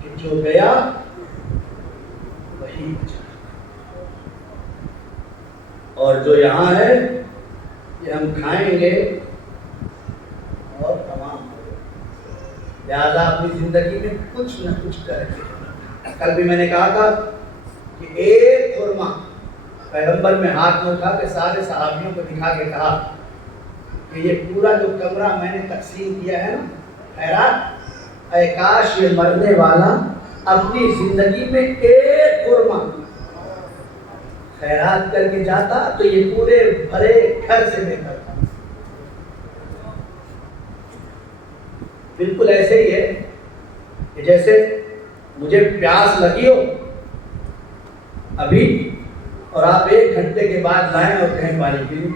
کہ جو گیا وہی بچا اور جو یہاں ہے یہ ہم کھائیں گے اور تمام ہو گئے. لہٰذا اپنی زندگی میں کچھ نہ کچھ کریں. کل بھی میں نے کہا تھا کہ ایک خرما پیغمبر میں ہاتھ میں اٹھا کے سارے صحابیوں کو دکھا کے کہا کہ یہ پورا جو کمرہ میں نے تقسیم کیا ہے نا خیرات، اے کاش یہ مرنے والا اپنی زندگی میں ایک خرما خیرات کر کے جاتا تو یہ پورے بھرے گھر سے بہتر تھا. بالکل ایسے ہی ہے کہ جیسے مجھے پیاس لگی ہو ابھی اور آپ 1 گھنٹے کے بعد لائیں اور کہیں پانی پی لیں،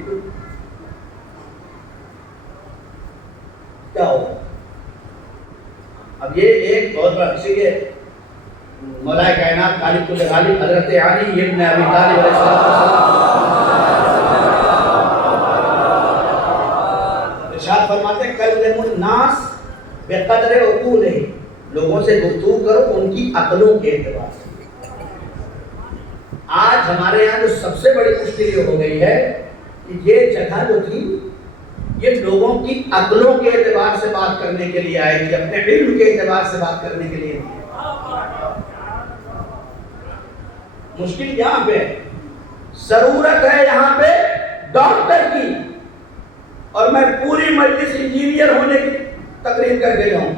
کیا ہوگا؟ اب یہ ایک بہت بڑا، اسی لیے مولا کائنات غالب کل غالب حضرت علی ابن ابی طالب علیہ السلام ارشاد فرماتے ہیں کلم الناس بقدر عقولہم، لوگوں سے گفتگو کرو ان کی عقلوں کے اعتبار سے. آج ہمارے یہاں جو سب سے بڑی مشکل یہ ہو گئی ہے کہ یہ جگہ جو تھی یہ لوگوں کی عقلوں کے اعتبار سے بات کرنے کے لیے آئی تھی، اپنے علم کے اعتبار سے بات کرنے کے لیے نہیں. مشکل یہاں پہ ضرورت ہے یہاں پہ ڈاکٹر کی، اور میں پوری مجلس انجینئر ہونے کی تقریر کر گئی ہوں.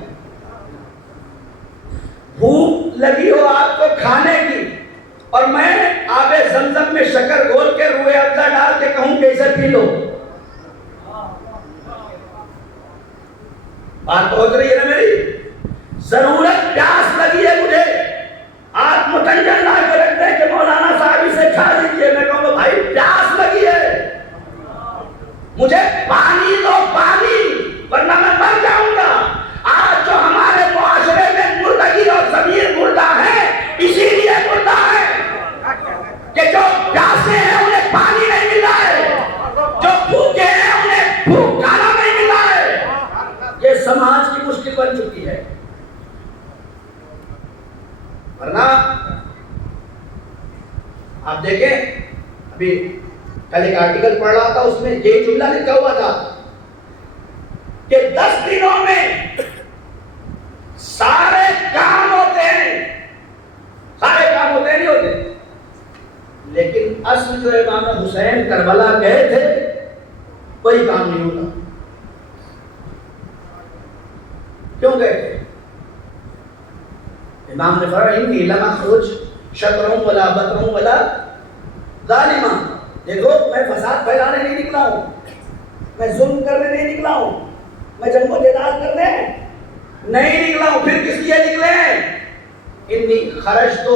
بھوک لگی ہو آپ کو کھانے کی اور میں آب زمزم میں شکر گھول کے روئے افزا ڈال کے کہوں کہ اسے پی لو، بات پہنچ رہی ہے نا میری؟ ضرورت پیاس لگی ہے مجھے، آپ متنجن لا کے رکھ دیں کہ مولانا صاحب اسے کھا لیجیے، میں کہوں گا بھائی پیاس لگی ہے مجھے پانی دو، پانی، ورنہ میں مر جاؤں گا. آج جو ہمارے معاشرے میں مردگی اور ضمیر مردہ ہے اسی لیے مردہ ہے کہ جو پیاسے ہیں انہیں پانی نہیں ملا ہے، جو بھوکے ہیں انہیں بھوک کھانا نہیں ملا ہے. یہ سماج کی مشکل بن چکی ہے. ورنہ آپ دیکھیں ابھی کل ایک آرٹیکل پڑھ رہا تھا، اس میں یہ جملہ لکھا ہوا تھا کہ 10 دنوں میں سارے کام ہوتے ہیں، سارے کام ہوتے نہیں ہوتے، لیکن اصل جو امام حسین کربلا گئے تھے کوئی کام نہیں ہوتا. کیوں گئے تھے؟ امام نے فرمایا انی لم اخرج شطرا ولا بطرا ولا ظالما، دیکھو میں فساد پھیلانے نہیں نکلا ہوں، میں ظلم کرنے نہیں نکلا ہوں، میں جنگ و جدال کرنے نہیں نکلا ہوں. پھر کس لیے نکلے ہیں؟ انی خرجت،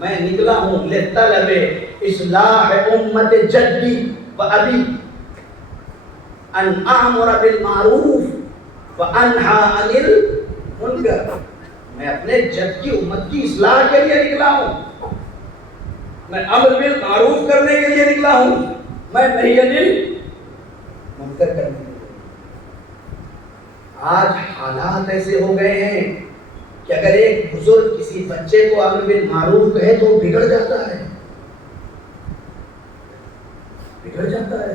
میں نکلا ہوں لطلب اصلاح امت جدی و ابی ان اامر بالمعروف و انہا عن المنکر. میں اپنے جد کی امت کی اصلاح کے لیے نکلا ہوں، میں امر بالمعروف کرنے کے لیے نکلا ہوں، میں نہی عن المنکر کرنے کے لیے. آج حالات ایسے ہو گئے ہیں کہ اگر ایک بزرگ کسی بچے کو امر بالمعروف کہے تو بگڑ جاتا ہے، بگڑ جاتا ہے.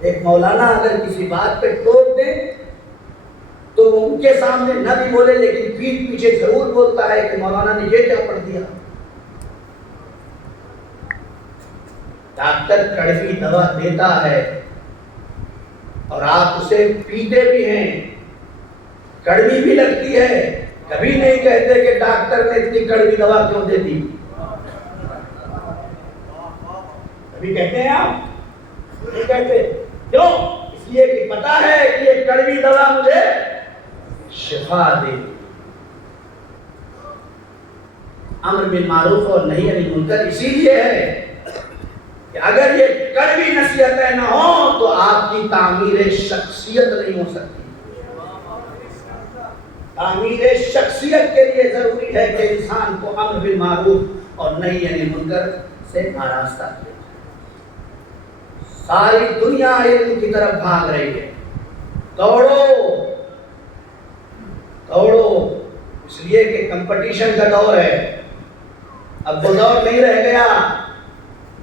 ایک مولانا اگر کسی بات پہ ٹوک دے تو وہ ان کے سامنے نہ بھی بولے لیکن پیٹھ پیچھے ضرور بولتا ہے کہ مولانا نے یہ کیا پڑھ دیا. ڈاکٹر کڑوی دوا دیتا ہے اور آپ اسے پیتے بھی ہیں، کڑوی بھی لگتی ہے، کبھی نہیں کہتے کہ ڈاکٹر نے اتنی کڑوی دوا کیوں دے دی. کبھی کہتے ہیں آپ؟ نہیں کہتے. کیوں؟ اس لیے کہ پتا ہے کہ یہ کڑوی دوا مجھے شفا دے. امر بالمعروف اور نہی عن المنکر اسی لیے ہے کہ اگر یہ کڑوی نصیحتیں نہ ہوں تو آپ کی تعمیر شخصیت نہیں ہو سکتی. تعمیر شخصیت کے لیے ضروری ہے کہ انسان کو امر بالمعروف اور نہی عن المنکر سے آراستہ کیا. ساری دنیا علم کی طرف بھاگ رہی ہے. دوڑو دوڑو، اس لیے کہ کمپٹیشن کا دور ہے. اب وہ دور نہیں رہ گیا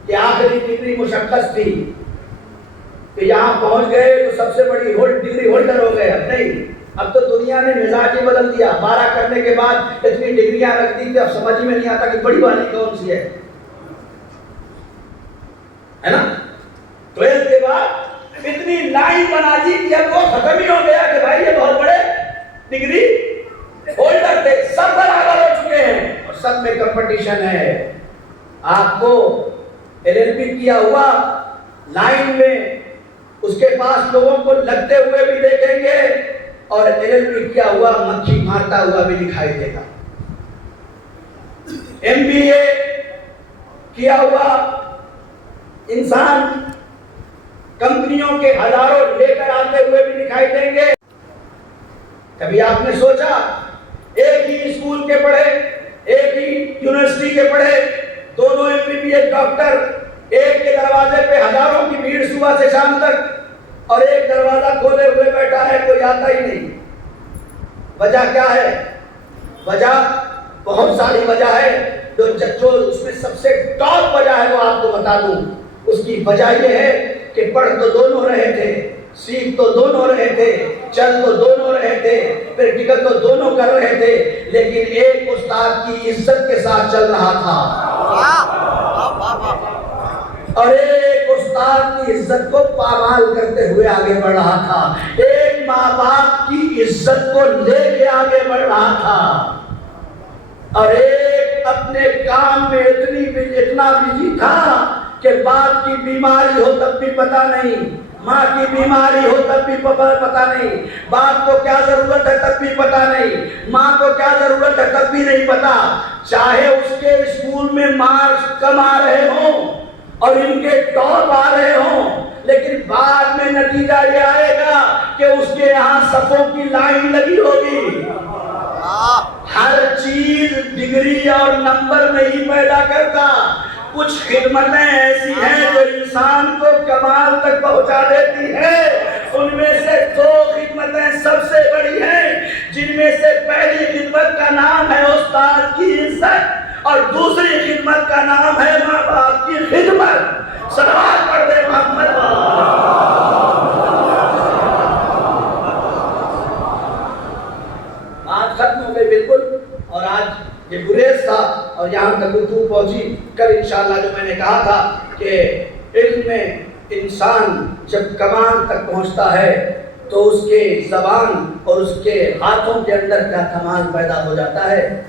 کہ آخری ڈگری مشخص تھی کہ یہاں پہنچ گئے تو سب سے بڑی ڈگری ہولڈر ہو گئے. اب نہیں، اب تو دنیا نے مزاج ہی بدل دیا. 12 کرنے کے بعد اتنی ڈگریاں رکھ دی کہ اب سمجھ میں نہیں آتا کہ بڑی والی کون سی ہے نا. 12 کے بعد اتنی لائن بنا دی کہ اب وہ ختم ہی ہو گیا کہ بھائی یہ بہت بڑے ڈگری ہولڈر تھے، سب برابر ہو چکے ہیں اور سب میں کمپٹیشن ہے. آپ کو LLB کیا ہوا لائن میں اس کے پاس لوگوں کو لگتے ہوئے بھی دیکھیں گے اور LLB کیا ہوا مکھی مارتا ہوا بھی دکھائی دے گا. MBA کیا ہوا انسان کمپنیوں کے ہزاروں لے کر آتے ہوئے بھی دکھائی دیں گے. کبھی آپ نے سوچا ایک ہی اسکول کے پڑھے، ایک ہی یونیورسٹی کے پڑھے، دونوں MBBS ڈاکٹر، ایک کے دروازے پہ ہزاروں کی بھیڑ صبح سے شام تک اور ایک دروازہ کھولے ہوئے بیٹھا ہے، کوئی آتا ہی نہیں. وجہ کیا ہے؟ وجہ بہت ساری وجہ ہے. جو اس میں سب سے ٹاپ وجہ ہے وہ آپ کو بتا دوں. اس کی وجہ یہ ہے کہ پڑھ تو دونوں رہے تھے، سیکھ تو دونوں رہے تھے، چل تو دونوں رہے تھے، پریکٹیکل تو دونوں کر رہے تھے، لیکن ایک استاد کی عزت کے ساتھ چل رہا تھا اور ایک استاد کی عزت کو پامال کرتے ہوئے آگے بڑھ رہا تھا. ایک ماں باپ کی عزت کو لے کے آگے بڑھ رہا تھا اور ایک اپنے کام میں اتنا بزی تھا کہ باپ کی بیماری ہو تب بھی پتہ نہیں، ماں کی بیماری ہو تب بھی پتہ نہیں، باپ کو کیا ضرورت ہے تب بھی پتہ نہیں، ماں کو کیا ضرورت ہے تب بھی نہیں پتہ. چاہے اس کے اسکول میں مارکس کم آ رہے ہوں اور ان کے ٹاپ آ رہے ہوں، لیکن بعد میں نتیجہ یہ آئے گا کہ اس کے یہاں صفوں کی لائن لگی ہوگی. ہر چیز ڈگری اور نمبر نہیں پیدا کرتا. کچھ خدمتیں ایسی ہیں جو انسان کو کمال تک پہنچا دیتی ہیں. ان میں سے 2 خدمتیں سب سے بڑی ہیں، جن میں سے پہلی خدمت کا نام ہے استاد کی عزت اور دوسری خدمت کا نام ہے ماں باپ کی خدمت. صلوات پڑھ دے محمد. بات ختم ہو گئی بالکل. اور آج یہ گریز تھا اور یہاں تک گفتگو پہنچی. کل انشاءاللہ جو میں نے کہا تھا کہ علم میں انسان جب کمال تک پہنچتا ہے تو اس کے زبان اور اس کے ہاتھوں کے اندر کیا کمال پیدا ہو جاتا ہے،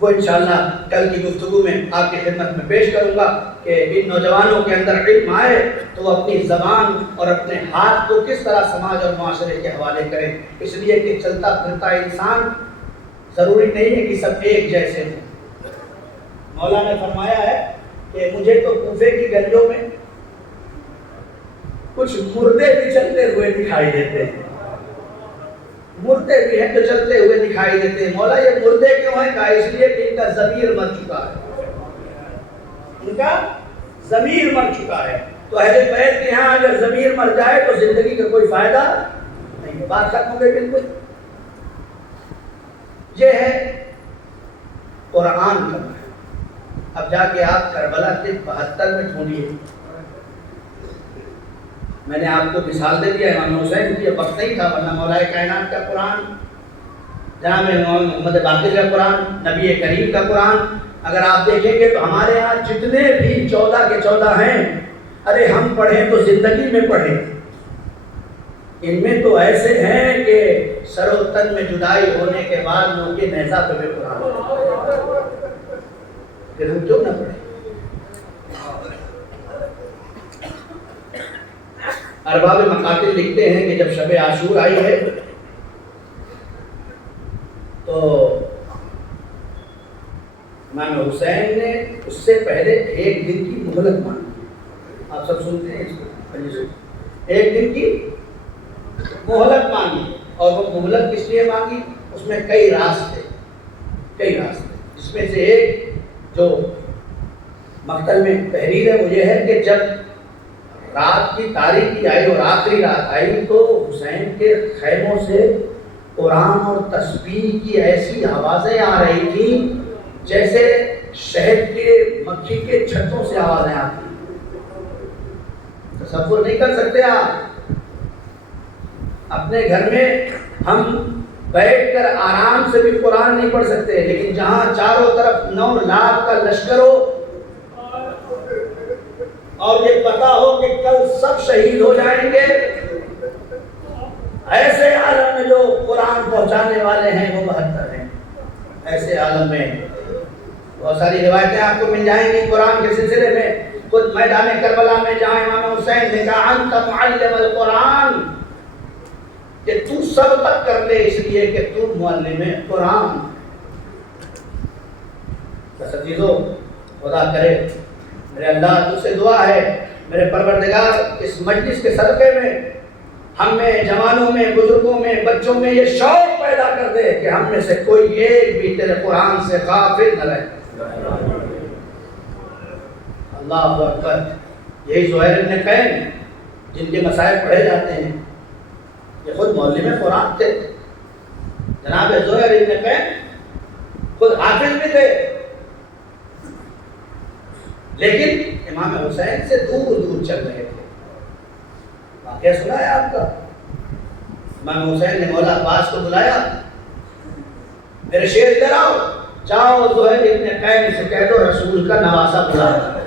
وہ انشاءاللہ کل کی گفتگو میں آپ کی خدمت میں پیش کروں گا کہ ان نوجوانوں کے اندر علم آئے تو وہ اپنی زبان اور اپنے ہاتھ کو کس طرح سماج اور معاشرے کے حوالے کریں. اس لیے کہ چلتا پھرتا انسان ضروری نہیں ہے کہ سب ایک جیسے ہوں. مولا نے فرمایا ہے کہ مجھے تو کوفے کی گلیوں میں کچھ مردے بھی چلتے ہوئے دکھائی دیتے ہیں. مردے بھی ہیں جو چلتے ہوئے دکھائی دیتے ہیں. مولا یہ مردے کیوں ہیں؟ کہا اس لیے کہ ان کا ضمیر مر چکا ہے. ان کا ضمیر مر چکا ہے. تو اہل بیت کے ہاں اگر ضمیر مر جائے تو زندگی کا کوئی فائدہ نہیں. بات ختم ہو گئی بالکل. یہ ہے قرآن کا. اب جا کے آپ کربلا کے 72 میں ڈھونڈیے. میں نے آپ کو مثال دے دیا امام حسین کی. وقت نہیں تھا ورنہ مولا کائنات کا قرآن، جناب محمد باقر کا قرآن، نبی کریم کا قرآن اگر آپ دیکھیں گے تو ہمارے ہاں جتنے بھی 14 کے 14 ہیں، ارے ہم پڑھیں تو زندگی میں پڑھیں. ان میں تو ایسے ہیں کہ سر و تن میں جدائی ہونے کے بعد لوگ کے نیزہ پہ بھی قرآن، پھر ہم کیوں نہ پڑھیں. ارباب مقاتل لکھتے ہیں کہ جب شب عاشور آئی ہے تو امام حسین نے اس سے پہلے 1 دن کی مہلت مانگی. آپ سب سنتے ہیں اس کو. 1 دن کی مہلت مانگی. اور وہ مہلت کس لیے مانگی؟ اس میں کئی راستے، اس میں سے ایک جو مقتل میں تحریر ہے وہ یہ ہے کہ جب رات کی تاریکی آئی اور آخری رات آئی تو حسین کے خیموں سے قرآن اور تسبیح کی ایسی آوازیں آ رہی تھیں جیسے شہد کے مکھی کے چھتوں سے آوازیں آتی. تصور نہیں کر سکتے آپ. اپنے گھر میں ہم بیٹھ کر آرام سے بھی قرآن نہیں پڑھ سکتے، لیکن جہاں چاروں طرف 9 لاکھ کا لشکر ہو اور یہ پتا ہو کہ کل سب شہید ہو جائیں گے، ایسے عالم میں جو قرآن پہنچانے والے ہیں وہ 72 ہیں. ایسے عالم میں بہت ساری روایتیں آپ کو مل جائیں گی قرآن کے سلسلے میں. خود میدان کربلا میں جہاں امام حسین نے کہا انت معلم القرآن، کہ تو سبقت کر لے اس لیے کہ تو معلم قرآن. بس عزیزو، خدا کرے میرے اللہ تجھ سے دعا ہے میرے پروردگار اس مجلس کے صدقے میں ہم میں، جوانوں میں، بزرگوں میں، بچوں میں یہ شوق پیدا کر دے کہ ہم میں سے کوئی ایک بھی تیرے قرآن سے غافل نہ رہے. اللہ اکبر. یہی زہیر ابن قین جن کے مسائل پڑھے جاتے ہیں یہ خود معلم قرآن تھے. جناب زہیر ابن قین خود حافظ بھی تھے، لیکن امام حسین سے دور دور چل رہے تھے. واقعہ سنا ہے آپ کا؟ امام حسین نے مولا عباس کو بلایا، میرے شیر ادھر آؤ، جاؤ زہیر ابن قین سے کہہ دو رسول کا نواسہ بلا رہا ہے.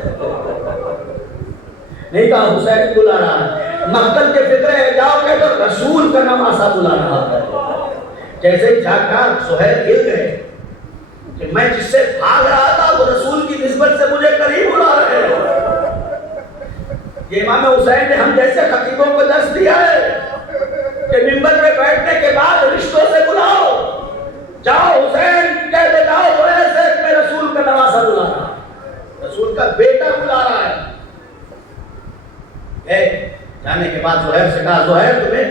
نہیں کہا حسین بلا رہا ہے، مقتل کے فکر ہے، جاؤ کہہ دو رسول کا نواسہ بلا رہا ہے. جیسے ہی جا کر زہیر گر گئے کہ میں جس سے بھاگ رہا تھا وہ رسول کی نسبت سے مجھے قریب بلا رہے ہیں. یہ امام حسین نے ہم جیسے خطیبوں کو درس دیا ہے کہ منبر پہ بیٹھنے کے بعد رشتوں سے بلاؤ، جاؤ حسین کہہ دے جاؤ وہ ایسے میں رسول کا نواسہ بلا رہا ہے، رسول کا بیٹا بلا رہا ہے. جانے کے بعد زہیر سے کہا زہیر تمہیں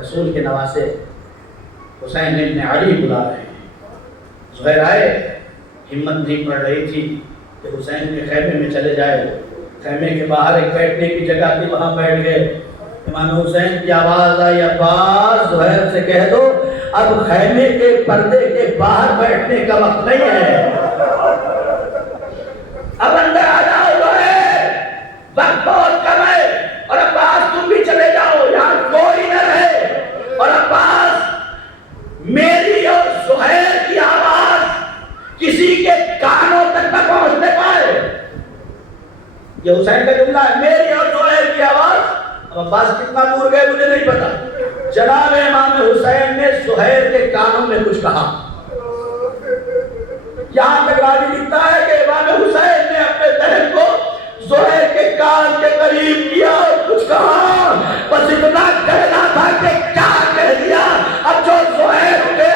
رسول کے نواسے حسین ابن علی بلا رہے ہیں. زہیر آئے، ہمت نہیں پڑ رہی تھی کہ حسین کے خیمے میں چلے جائے. خیمے کے باہر ایک بیٹھنے کی جگہ تھی، وہاں بیٹھ گئے. امام حسین کی آواز آئی عباس زہیر سے کہہ دو اب خیمے کے پردے کے باہر بیٹھنے کا وقت نہیں ہے، اب اندر آ جاؤ زہیر، وقت بہت کم ہے. اور عباس تم بھی چلے جاؤ، یہاں کوئی نہ رہے. اور عباس میری اور زہیر کی آواز کسی کے کانوں تک نہ پہنچنے پائے. یہ حسین کا جملہ ہے، میری اور زہیر کی آواز. اب عباس کتنا دور گئے مجھے نہیں پتا. جناب امام حسین نے زہیر کے کانوں میں کچھ کہا. یہاں تک راوی لکھتا ہے کہ امام حسین نے اپنے ذہن کو زہیر کے کان کے قریب کیا اور کچھ کہا، بس اتنا کہنا تھا کہ کیا کہہ دیا. اب جو زہیر اٹھے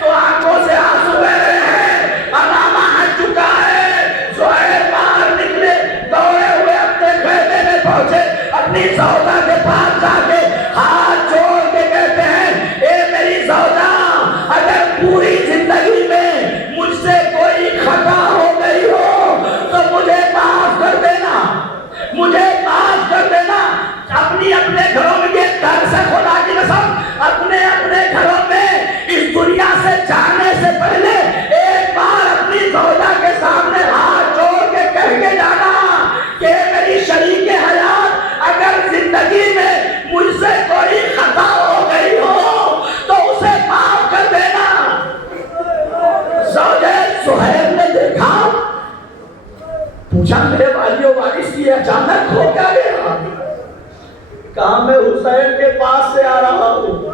تو آنکھوں سے آنسو بہ رہے ہیں، علامہ ہٹ چکا ہے. زہیر باہر نکلے، دوڑے ہوئے اپنے خیمے میں پہنچے، اپنی زوجہ کے پاس جا کے ہاتھ جوڑ کے کہتے ہیں اے میری زوجہ، اگر پوری زندگی میں مجھ سے کوئی خطا ہو گئی ہو تو مجھے معاف کر دینا، مجھے معاف کر دینا. اپنی اپنے گھروں میں یہ درس ہے خدا کی قسم، اپنے اپنے گھروں میں اس دنیا سے جانے سے پہلے ایک بار اپنی زوجہ کے سامنے ہاتھ جوڑ کے کہہ کے جانا کہ میری شریک حیات اگر زندگی میں مجھ سے کوئی خطا ہو گئی ہو تو اسے معاف کر دینا. زوجہ زہیر نے دیکھا، پوچھا میرے والیوں وارث کی اچانک ہو کیا گیا؟ کہا میں حسین کے پاس سے آ رہا ہوں،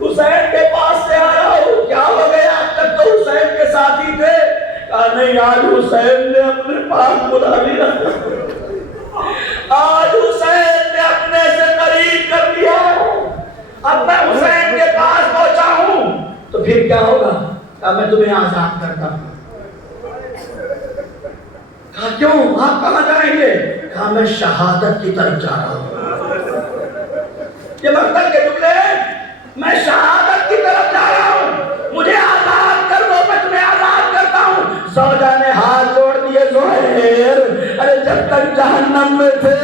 حسین کے پاس سے آ رہا ہوں. کیا ہو گیا؟ اب تک تو حسین کے ساتھ ہی تھے. کہا نہیں، آج حسین نے اپنے پاس بلا لیا، آج حسین نے اپنے سے قریب کر دیا. اب میں حسین کے پاس پہنچا ہوں تو پھر کیا ہوگا؟ کہا میں تمہیں آزاد کرتا ہوں. کہا کیوں؟ آپ کہاں جائیں گے؟ کہا میں شہادت کی طرف جا رہا ہوں. یہ مقتل کے جملے میں شہادت کی طرف جا رہا ہوں، مجھے آزاد کر دو، میں تمہیں آزاد کرتا ہوں۔ زوجہ نے ہاتھ جوڑ دیے، زہیر ارے جب تک جہنم میں تھے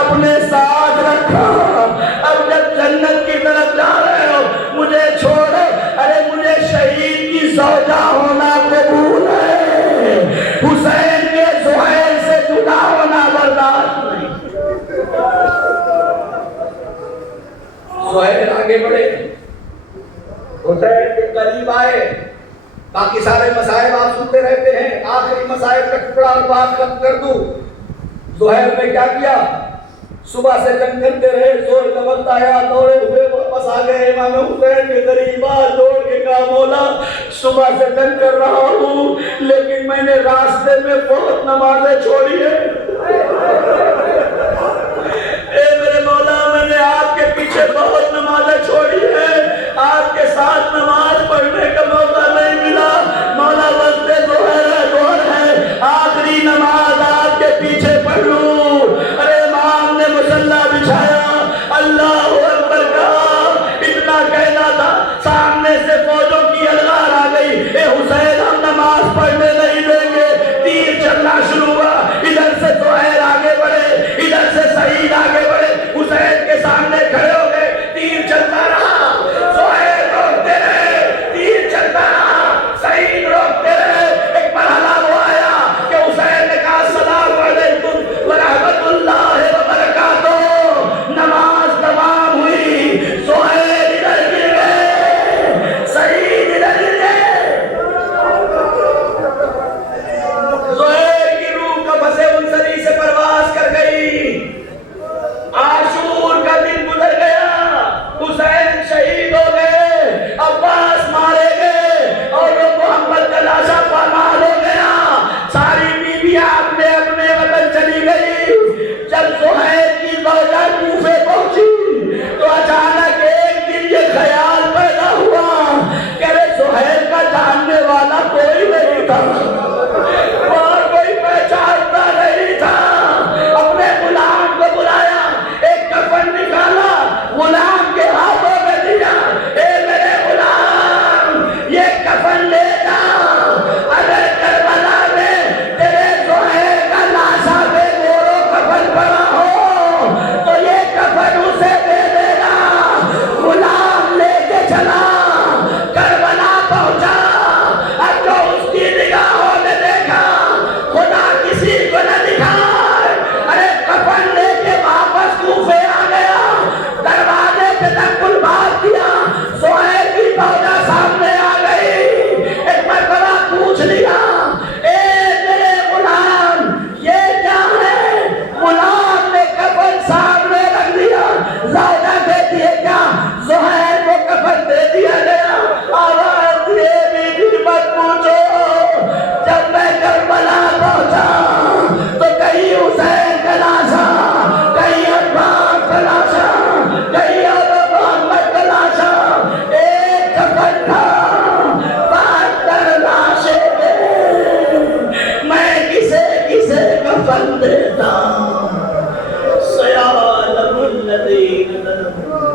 اپنے ساتھ رکھا، اب جب جنت کی طرف جا رہے ہو مجھے چھوڑو۔ ارے مجھے شہید کی زوجہ ہونا قبول ہے، حسین کے زہیر سے جدا ہونا برداشت نہیں۔ زہیر آگے بڑھے، حسین کے قریب آئے، باقی سارے مسائل آپ سنتے رہتے ہیں، آخری مسائل کا ٹکڑا اور بات ختم کر دوں۔ زہیر نے کیا کیا؟ صبح سے جنگ کرتے رہے، زور کا وقت آیا، دوڑے ہوئے واپس آ گئے امام حسین کے قریب، دوڑ کے کہا مولا صبح سے جنگ کر رہا ہوں لیکن میں نے راستے میں بہت نمازیں چھوڑی ہیں، اے میرے مولا میں نے آپ کے پیچھے بہت نمازیں چھوڑی ہیں، آپ کے ساتھ نماز پڑھنے کا موقع نہیں ملا، مولا وقت ظہر ہے، آخری نماز آپ کے پیچھے پڑھ لوں۔ ارے امام نے مصلی بچھایا، اللہ اکبر کہا، اتنا کہنا تھا سامنے سے فوجوں کی الغار آ گئی، اے حسین ہم نماز پڑھنے نہیں دیں گے، تیر چلنا شروع ہوا، ادھر سے زہیر آگے بڑھے، ادھر سے سعید آگے بڑھے، حسین کے سامنے کھڑے ہو گئے، تیر چلتا رہا، زہیر روکتے رہے، تیر چلتا رہا، سعید روکتے رہے، ایک مرحلہ وہ آیا کہ حسین نے کہا السلام علیکم ورحمۃ اللہ وبرکاتہ، نماز تمام ہوئی، زہیر ادھر گر گئے، سعید ادھر گر گئے، زہیر کی روح قفس منصری سے پرواز کر گئی، عاشور کا دن گزر گیا، حسین شہید ہو گئے، عباس مارے گئے اور وہ محمد کا لاشا پامال ہو گیا، ساری بیویاں اپنے اپنے وطن چلی گئی۔ جب زہیر کی زوجہ کوفے پہنچی تو اچانک ایک دن یہ خیال پیدا ہوا کہ ارے زہیر کا جاننے والا کوئی نہیں تھا، اور کوئی پہچانتا نہیں تھا، اپنے غلام کو بلایا، ایک کفن نکالا، غلام کے ہاتھوں میں دیا، اے میرے غلام یہ کفن لے جا، اگر کربلا میں تیرے زہیر کا لاشا بے گور و کفن پڑا ہو تو یہ کفن اسے دے دینا۔ غلام لے کے چلا، کربلا پہنچا، اب جو اس کی نگاہوں نے دیکھا خدا کسی کو نہ دکھائے، ارے کفن لے کے واپس کوفے آ گیا، دروازے پہ تک کل بات کیا، زہیر کی زوجہ سامنے آ گئی، ایک مرتبہ پوچھ لیا، اے میرے غلام یہ کیا ہے؟ غلام نے کفن سامنے رکھ دیا، زوجہ کہتی ہے کیا؟ زہیر کو کفن دے دیا گیا، آواز دیے بیوی مت پوچھو، جب میں کربلا پہنچا تو کہیں حسین کا لاشا، کہیں عباس کا لاشا، کہیں محمد کا لاشا، ایک کفن تھا، 72 لاشیں تھے، میں کسے کسے کفن دیتا، سیعلم الذین ظلموا۔